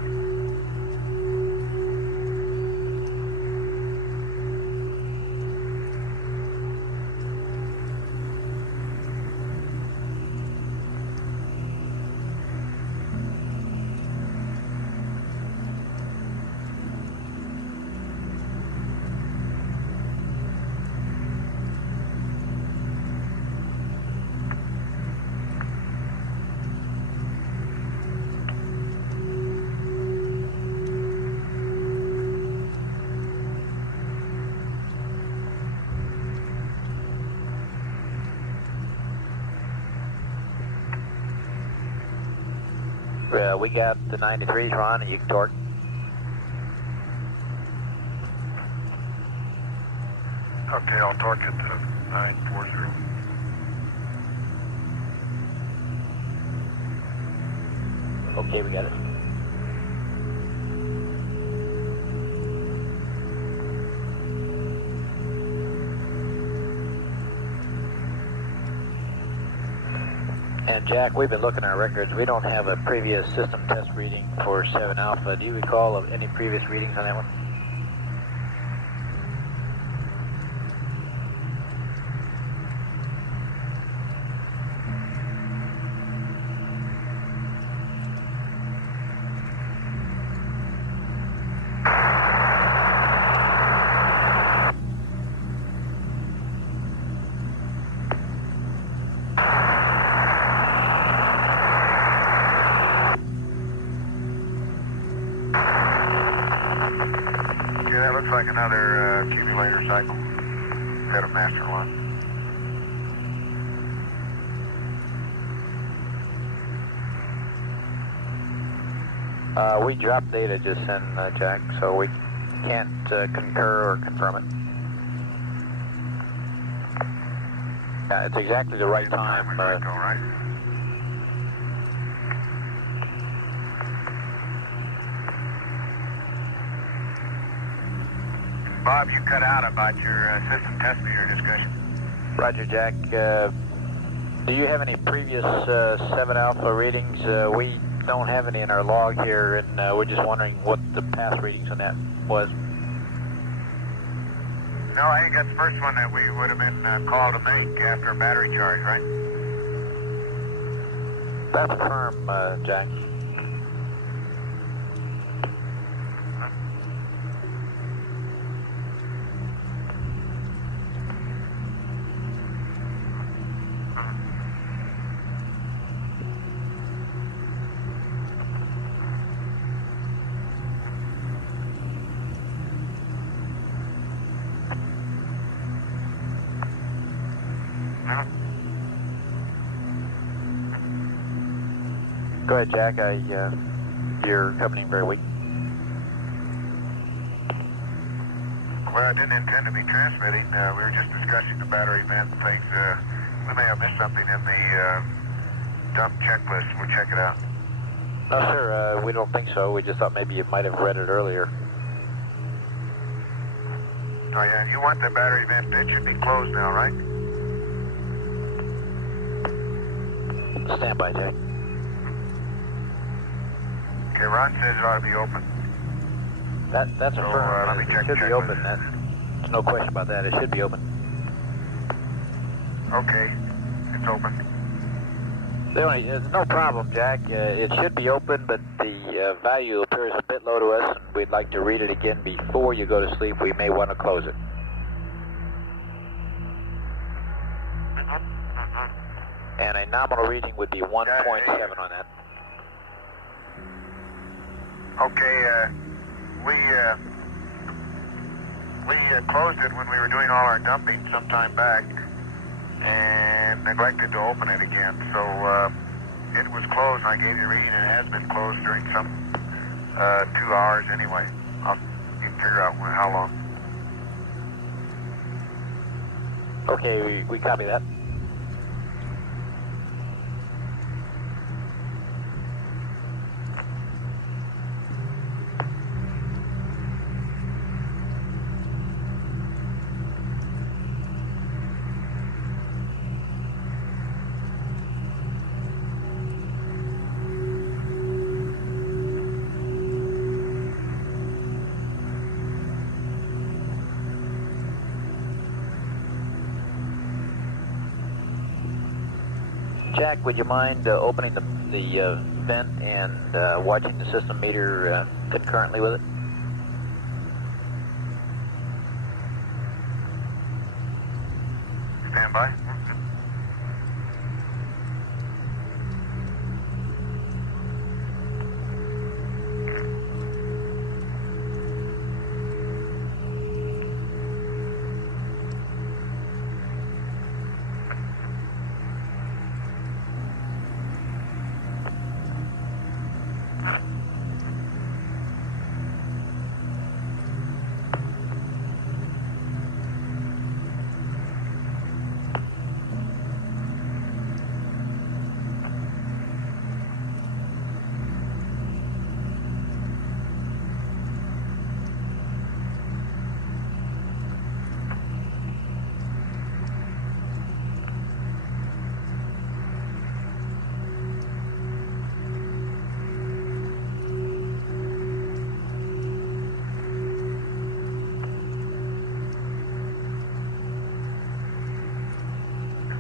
We got the 93s, Ron, and you can torque. Okay, I'll torque it to 940. Okay, we got it. And Jack, we've been looking at our records. We don't have a previous system test reading for 7 Alpha. Do you recall of any previous readings on that one? Yeah, that looks like another accumulator cycle. Got a master one. We dropped data just in, Jack, so we can't concur or confirm it. Yeah, it's exactly the right time. Right, right? Bob, you cut out about your system test meter discussion. Roger, Jack. Do you have any previous 7 Alpha readings? We don't have any in our log here, and we're just wondering what the past readings on that was. No, I think that's the first one that we would have been called to make after a battery charge, right? That's firm, Jack. No. Go ahead, Jack. you're coming in very weak. Well, I didn't intend to be transmitting. We were just discussing the battery vent and things. We may have missed something in the dump checklist. We'll check it out. No, sir, we don't think so. We just thought maybe you might have read it earlier. Oh, yeah, you want the battery vent. It should be closed now, right? Stand by, Jack. Okay, Ron says it ought to be open. That's So, affirmed. let me check It should the be checklist. open. There's no question about that. It should be open. Okay, it's open. There's no problem, Jack. It should be open, but the value appears a bit low to us, and we'd like to read it again before you go to sleep. We may want to close it. And a nominal reading would be 1.7 on that. Okay, we closed it when we were doing all our dumping some time back and neglected to open it again. So it was closed, and I gave you a reading, and it has been closed during some 2 hours anyway. I'll figure out how long. Okay, we copy that. Jack, would you mind opening the vent and watching the system meter concurrently with it? Stand by.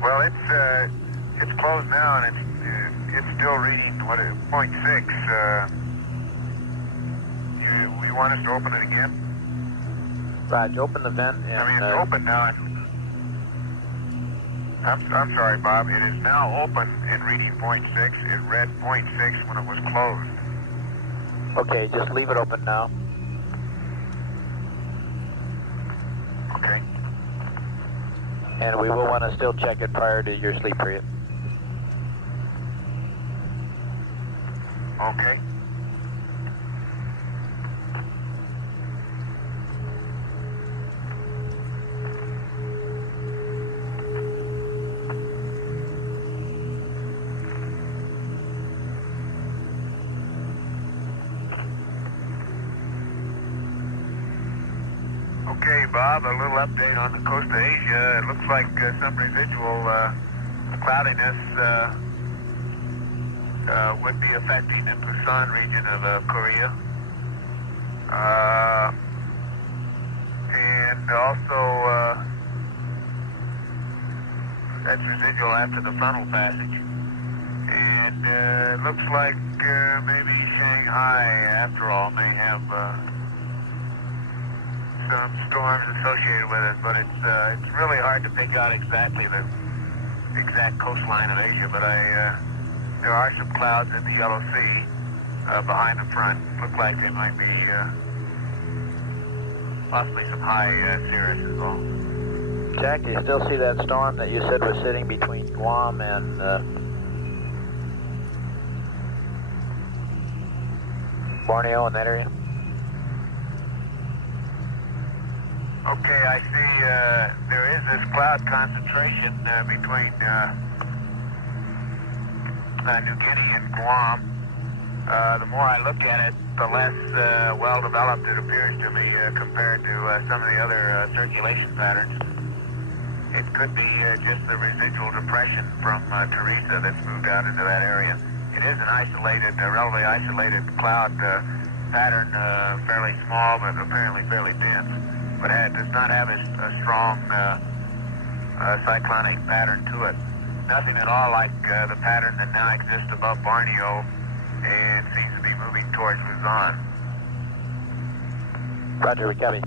Well, it's closed now, and it's still reading 0.6. You want us to open it again? Right, open the vent and... I mean, it's open now. I'm sorry, Bob. It is now open and reading 0.6. It read 0.6 when it was closed. Okay, just leave it open now. Okay. And we will want to still check it prior to your sleep period. Okay. Okay, Bob, a little update on the coast of Asia. It looks like some residual cloudiness would be affecting the Busan region of Korea. And also, that's residual after the frontal passage. And it looks like maybe Shanghai, after all, may have some storms associated with it, but it's really hard to pick out exactly the exact coastline of Asia. But there are some clouds in the Yellow Sea behind the front. Look like they might be possibly some high cirrus as well. Jack, do you still see that storm that you said was sitting between Guam and Borneo in that area? Okay, I see there is this cloud concentration between New Guinea and Guam. The more I look at it, the less well-developed it appears to me compared to some of the other circulation patterns. It could be just the residual depression from Teresa that's moved out into that area. It is an isolated, relatively isolated cloud pattern, fairly small, but apparently fairly dense. But it does not have a strong cyclonic pattern to it. Nothing at all like the pattern that now exists above Borneo and seems to be moving towards Luzon. Roger, we copy.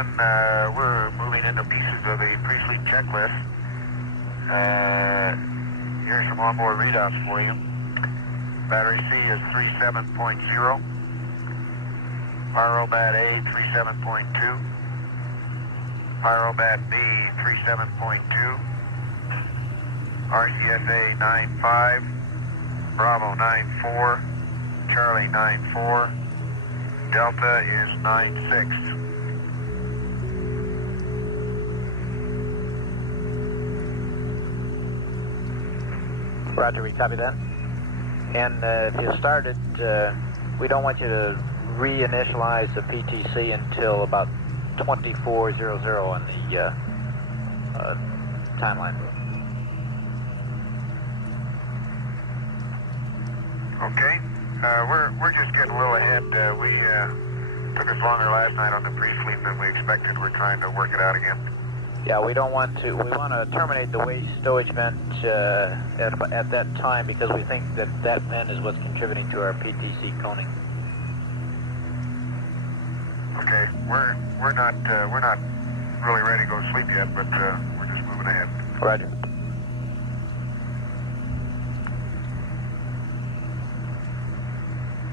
Houston, we're moving into pieces of the pre-sleep checklist. Here's some onboard readouts for you. Battery C is 37.0. Pyrobat A 37.2. Pyrobat B 37.2. RCSA 95. Bravo 94. Charlie 94. Delta is 96. Roger, we copy that. And if you started, we don't want you to reinitialize the PTC until about 2400 on the timeline. Okay. We're just getting a little ahead. We took us longer last night on the pre-sleep than we expected. We're trying to work it out again. Yeah, we don't want to. We want to terminate the waste stowage vent at that time because we think that that vent is what's contributing to our PTC coning. Okay, we're not really ready to go to sleep yet, but we're just moving ahead. Roger.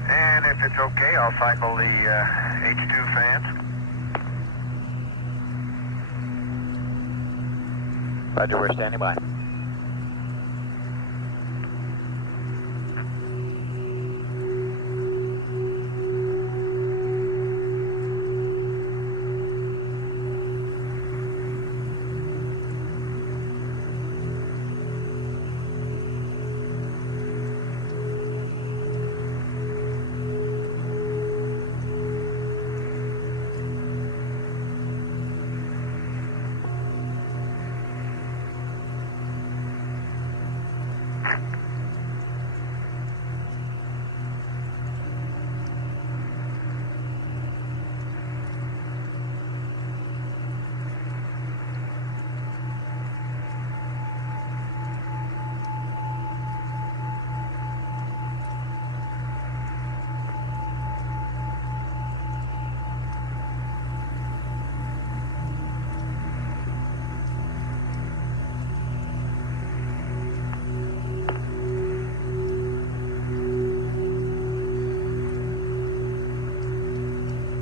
And if it's okay, I'll cycle the H2 fans. Roger, we're standing by.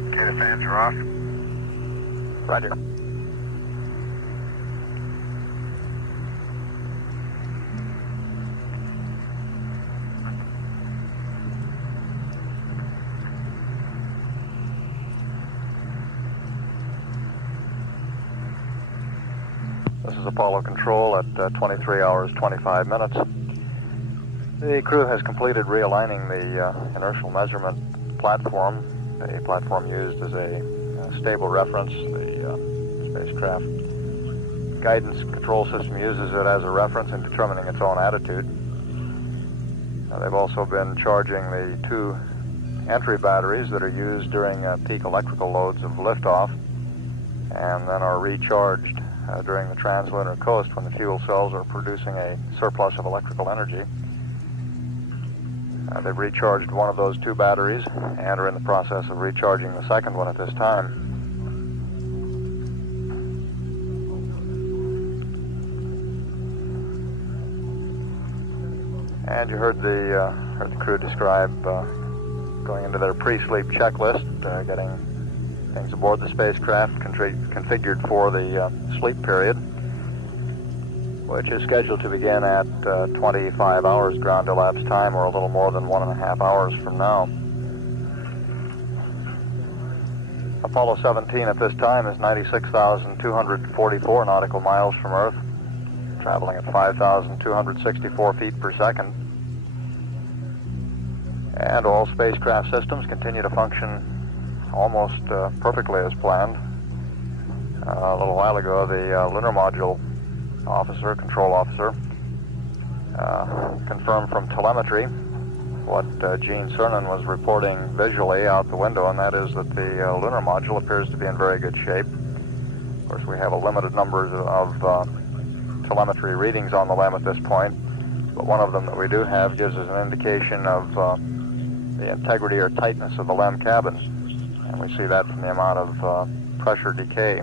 Okay, the fans are off. Roger. This is Apollo Control at 23 hours 25 minutes. The crew has completed realigning the inertial measurement platform, a platform used as a stable reference. The spacecraft guidance control system uses it as a reference in determining its own attitude. They've also been charging the two entry batteries that are used during peak electrical loads of liftoff, and then are recharged during the translunar coast when the fuel cells are producing a surplus of electrical energy. They've recharged one of those two batteries and are in the process of recharging the second one at this time. And you heard the crew describe going into their pre-sleep checklist, getting things aboard the spacecraft configured for the sleep period, which is scheduled to begin at 25 hours ground elapsed time, or a little more than 1.5 hours from now. Apollo 17 at this time is 96,244 nautical miles from Earth, traveling at 5,264 feet per second. And all spacecraft systems continue to function almost perfectly as planned. A little while ago, the lunar module control officer, confirmed from telemetry what Gene Cernan was reporting visually out the window, and that is that the lunar module appears to be in very good shape. Of course, we have a limited number of telemetry readings on the LEM at this point, but one of them that we do have gives us an indication of the integrity or tightness of the LEM cabins, and we see that from the amount of pressure decay.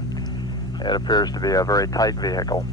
It appears to be a very tight vehicle.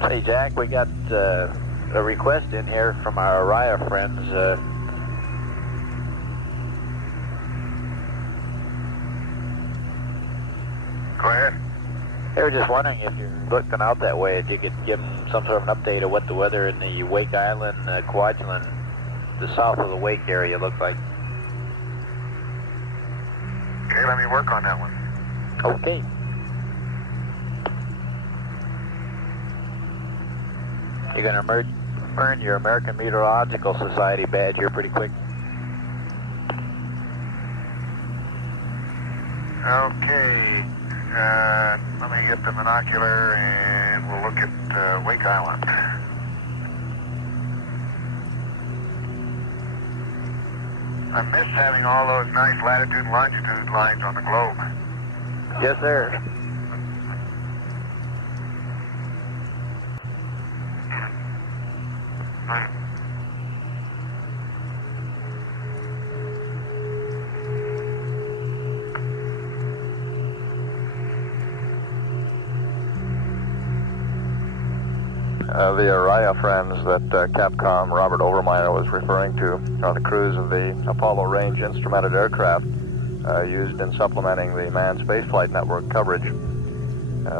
Hey Jack, we got a request in here from our Araya friends. Go ahead. They were just wondering if you're looking out that way, if you could give them some sort of an update of what the weather in the Wake Island, Kwajalein, the south of the Wake area looks like. Okay, let me work on that one. Okay. You're going to earn your American Meteorological Society badge here pretty quick. Okay, let me get the binocular and we'll look at Wake Island. I miss having all those nice latitude and longitude lines on the globe. Yes, sir. The Araya friends that Capcom Robert Overmeyer was referring to are the crews of the Apollo range instrumented aircraft used in supplementing the manned spaceflight network coverage.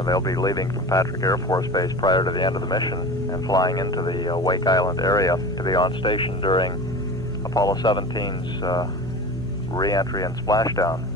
They'll be leaving from Patrick Air Force Base prior to the end of the mission and flying into the Wake Island area to be on station during Apollo 17's re-entry and splashdown.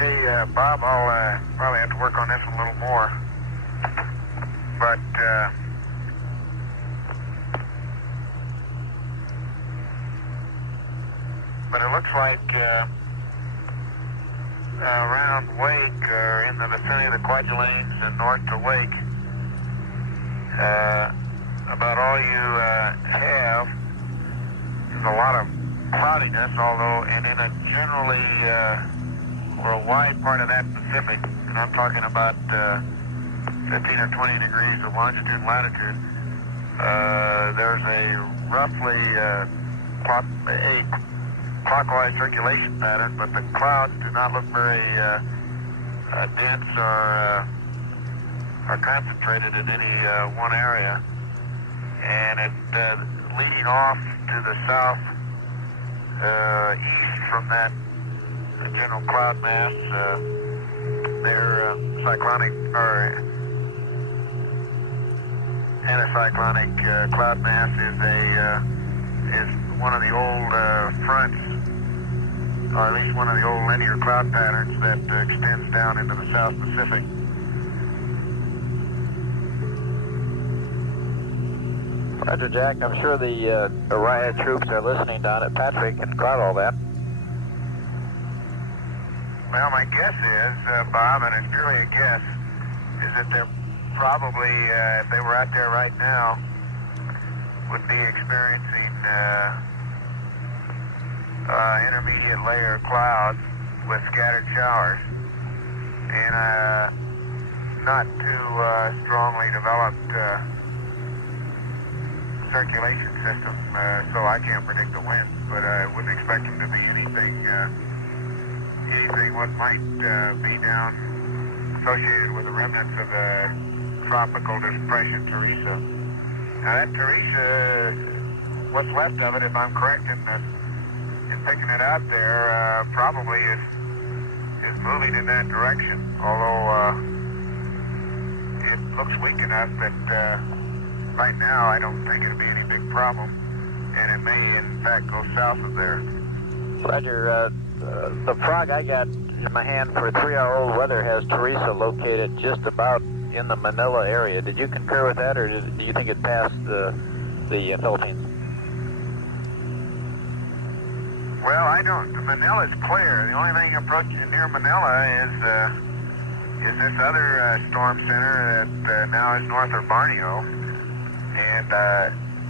Okay, Bob, I'll probably have to work on this one a little more. But it looks like around Wake, or in the vicinity of the Kwajaleins and north to Wake, about all you have is a lot of cloudiness, although, and in a generally, or a wide part of that Pacific, and I'm talking about 15 or 20 degrees of longitude and latitude, there's a roughly a clockwise circulation pattern, but the clouds do not look very dense or concentrated in any one area. And it leading off to the south east from that general cloud mass, their cyclonic or anticyclonic cloud mass is one of the old fronts, or at least one of the old linear cloud patterns that extends down into the South Pacific. Roger, Jack. I'm sure the Orion troops are listening down at Patrick and cloud all that. Well, my guess is, Bob, and it's purely a guess, is that they're probably, if they were out there right now, would be experiencing intermediate layer clouds with scattered showers and not too strongly developed circulation system, so I can't predict the winds, but I wouldn't expect them to be anything what might be down associated with the remnants of the tropical depression Teresa. Now that Teresa, what's left of it, if I'm correct in picking it out there, probably is moving in that direction, although it looks weak enough that right now I don't think it'll be any big problem, and it may in fact go south of there. Roger, the frog I got in my hand for 3-hour-old weather has Teresa located just about in the Manila area. Did you concur with that, or do you think it passed the Philippines? Well, I don't. Manila's clear. The only thing approaching near Manila is this other storm center that now is north of Borneo, and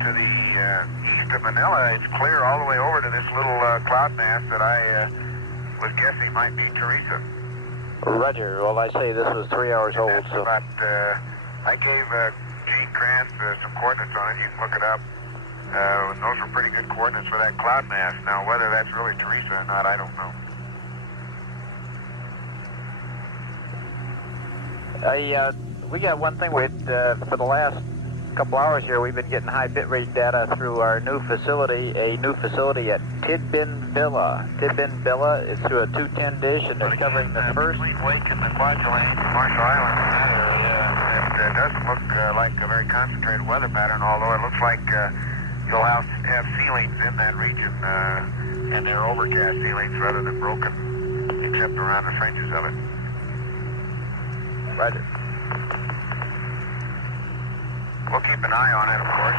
to the east of Manila, it's clear all the way over to this little cloud mass that I was guessing might be Teresa. Roger. Well, I say this was 3 hours old, so... About, I gave Gene Krantz some coordinates on it. You can look it up. Those were pretty good coordinates for that cloud mass. Now, whether that's really Teresa or not, I don't know. We got one thing for the last couple hours here, we've been getting high bitrate data through our new facility, at Tidbin Villa. Tidbin Villa is through a 210 dish, and they're covering the first... Between Wake and the Kwajalein, Marshall Islands, in that area, it doesn't look like a very concentrated weather pattern, although it looks like you'll have ceilings in that region, and they're overcast ceilings rather than broken, except around the fringes of it. Roger. We'll keep an eye on it, of course.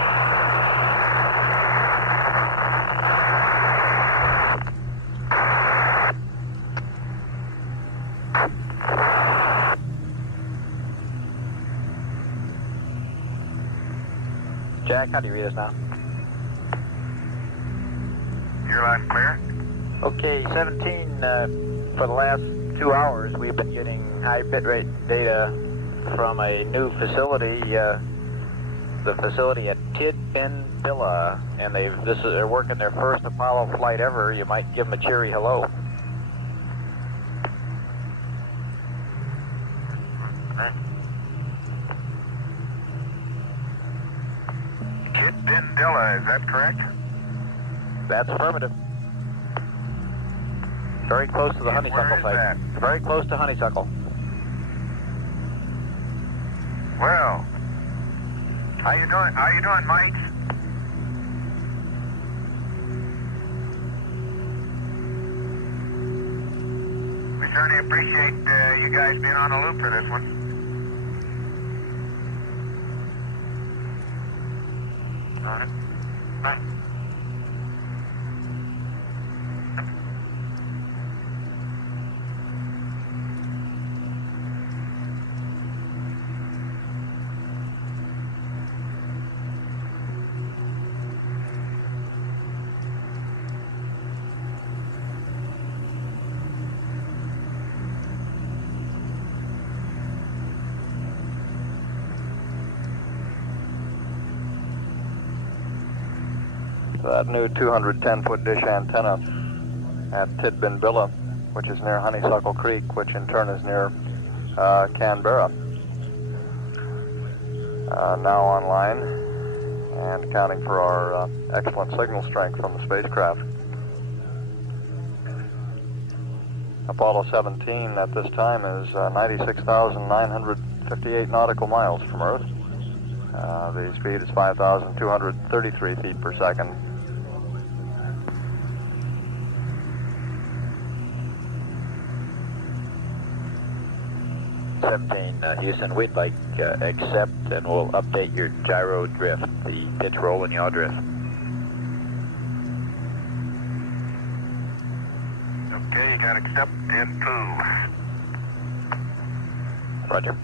Jack, how do you read us now? You're loud and clear? Okay, 17, for the last 2 hours, we've been getting high bitrate data from a new facility, the facility at Tidbin Villa, and they're working their first Apollo flight ever. You might give them a cheery hello. Tidbin Villa, is that correct? That's affirmative. Very close to the honeysuckle site. That? Very close to honeysuckle. Well, how you doing, mates? We certainly appreciate you guys being on the loop for this one. All right. Bye. That new 210-foot dish antenna at Tidbinbilla, which is near Honeysuckle Creek, which in turn is near Canberra, now online and accounting for our excellent signal strength from the spacecraft. Apollo 17 at this time is 96,958 nautical miles from Earth. The speed is 5,233 feet per second. Houston, we'd like accept, and we'll update your gyro drift, the pitch, roll, and yaw drift. Okay, you got accept and poo. Roger.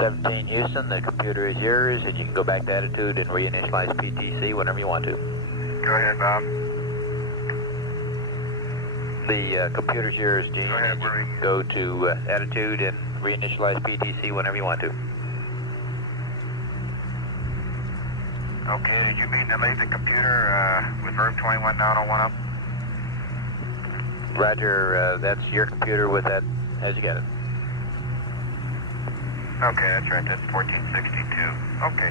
17 Houston, the computer is yours, and you can go back to attitude and reinitialize PTC whenever you want to. Go ahead, Bob. The computer's yours, Gene. Go ahead, You can go to attitude and reinitialize PTC whenever you want to. Okay, did you mean to leave the computer with verb 21 down on 1 up? Roger, that's your computer with that as you got it. Okay, that's right, that's 1462. Okay.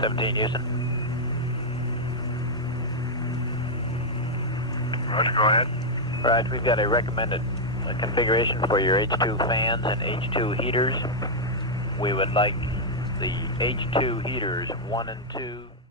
Seventeen Houston. Roger, go ahead. Right, we've got a recommended configuration for your H2 fans and H2 heaters. We would like the H2 heaters 1 and 2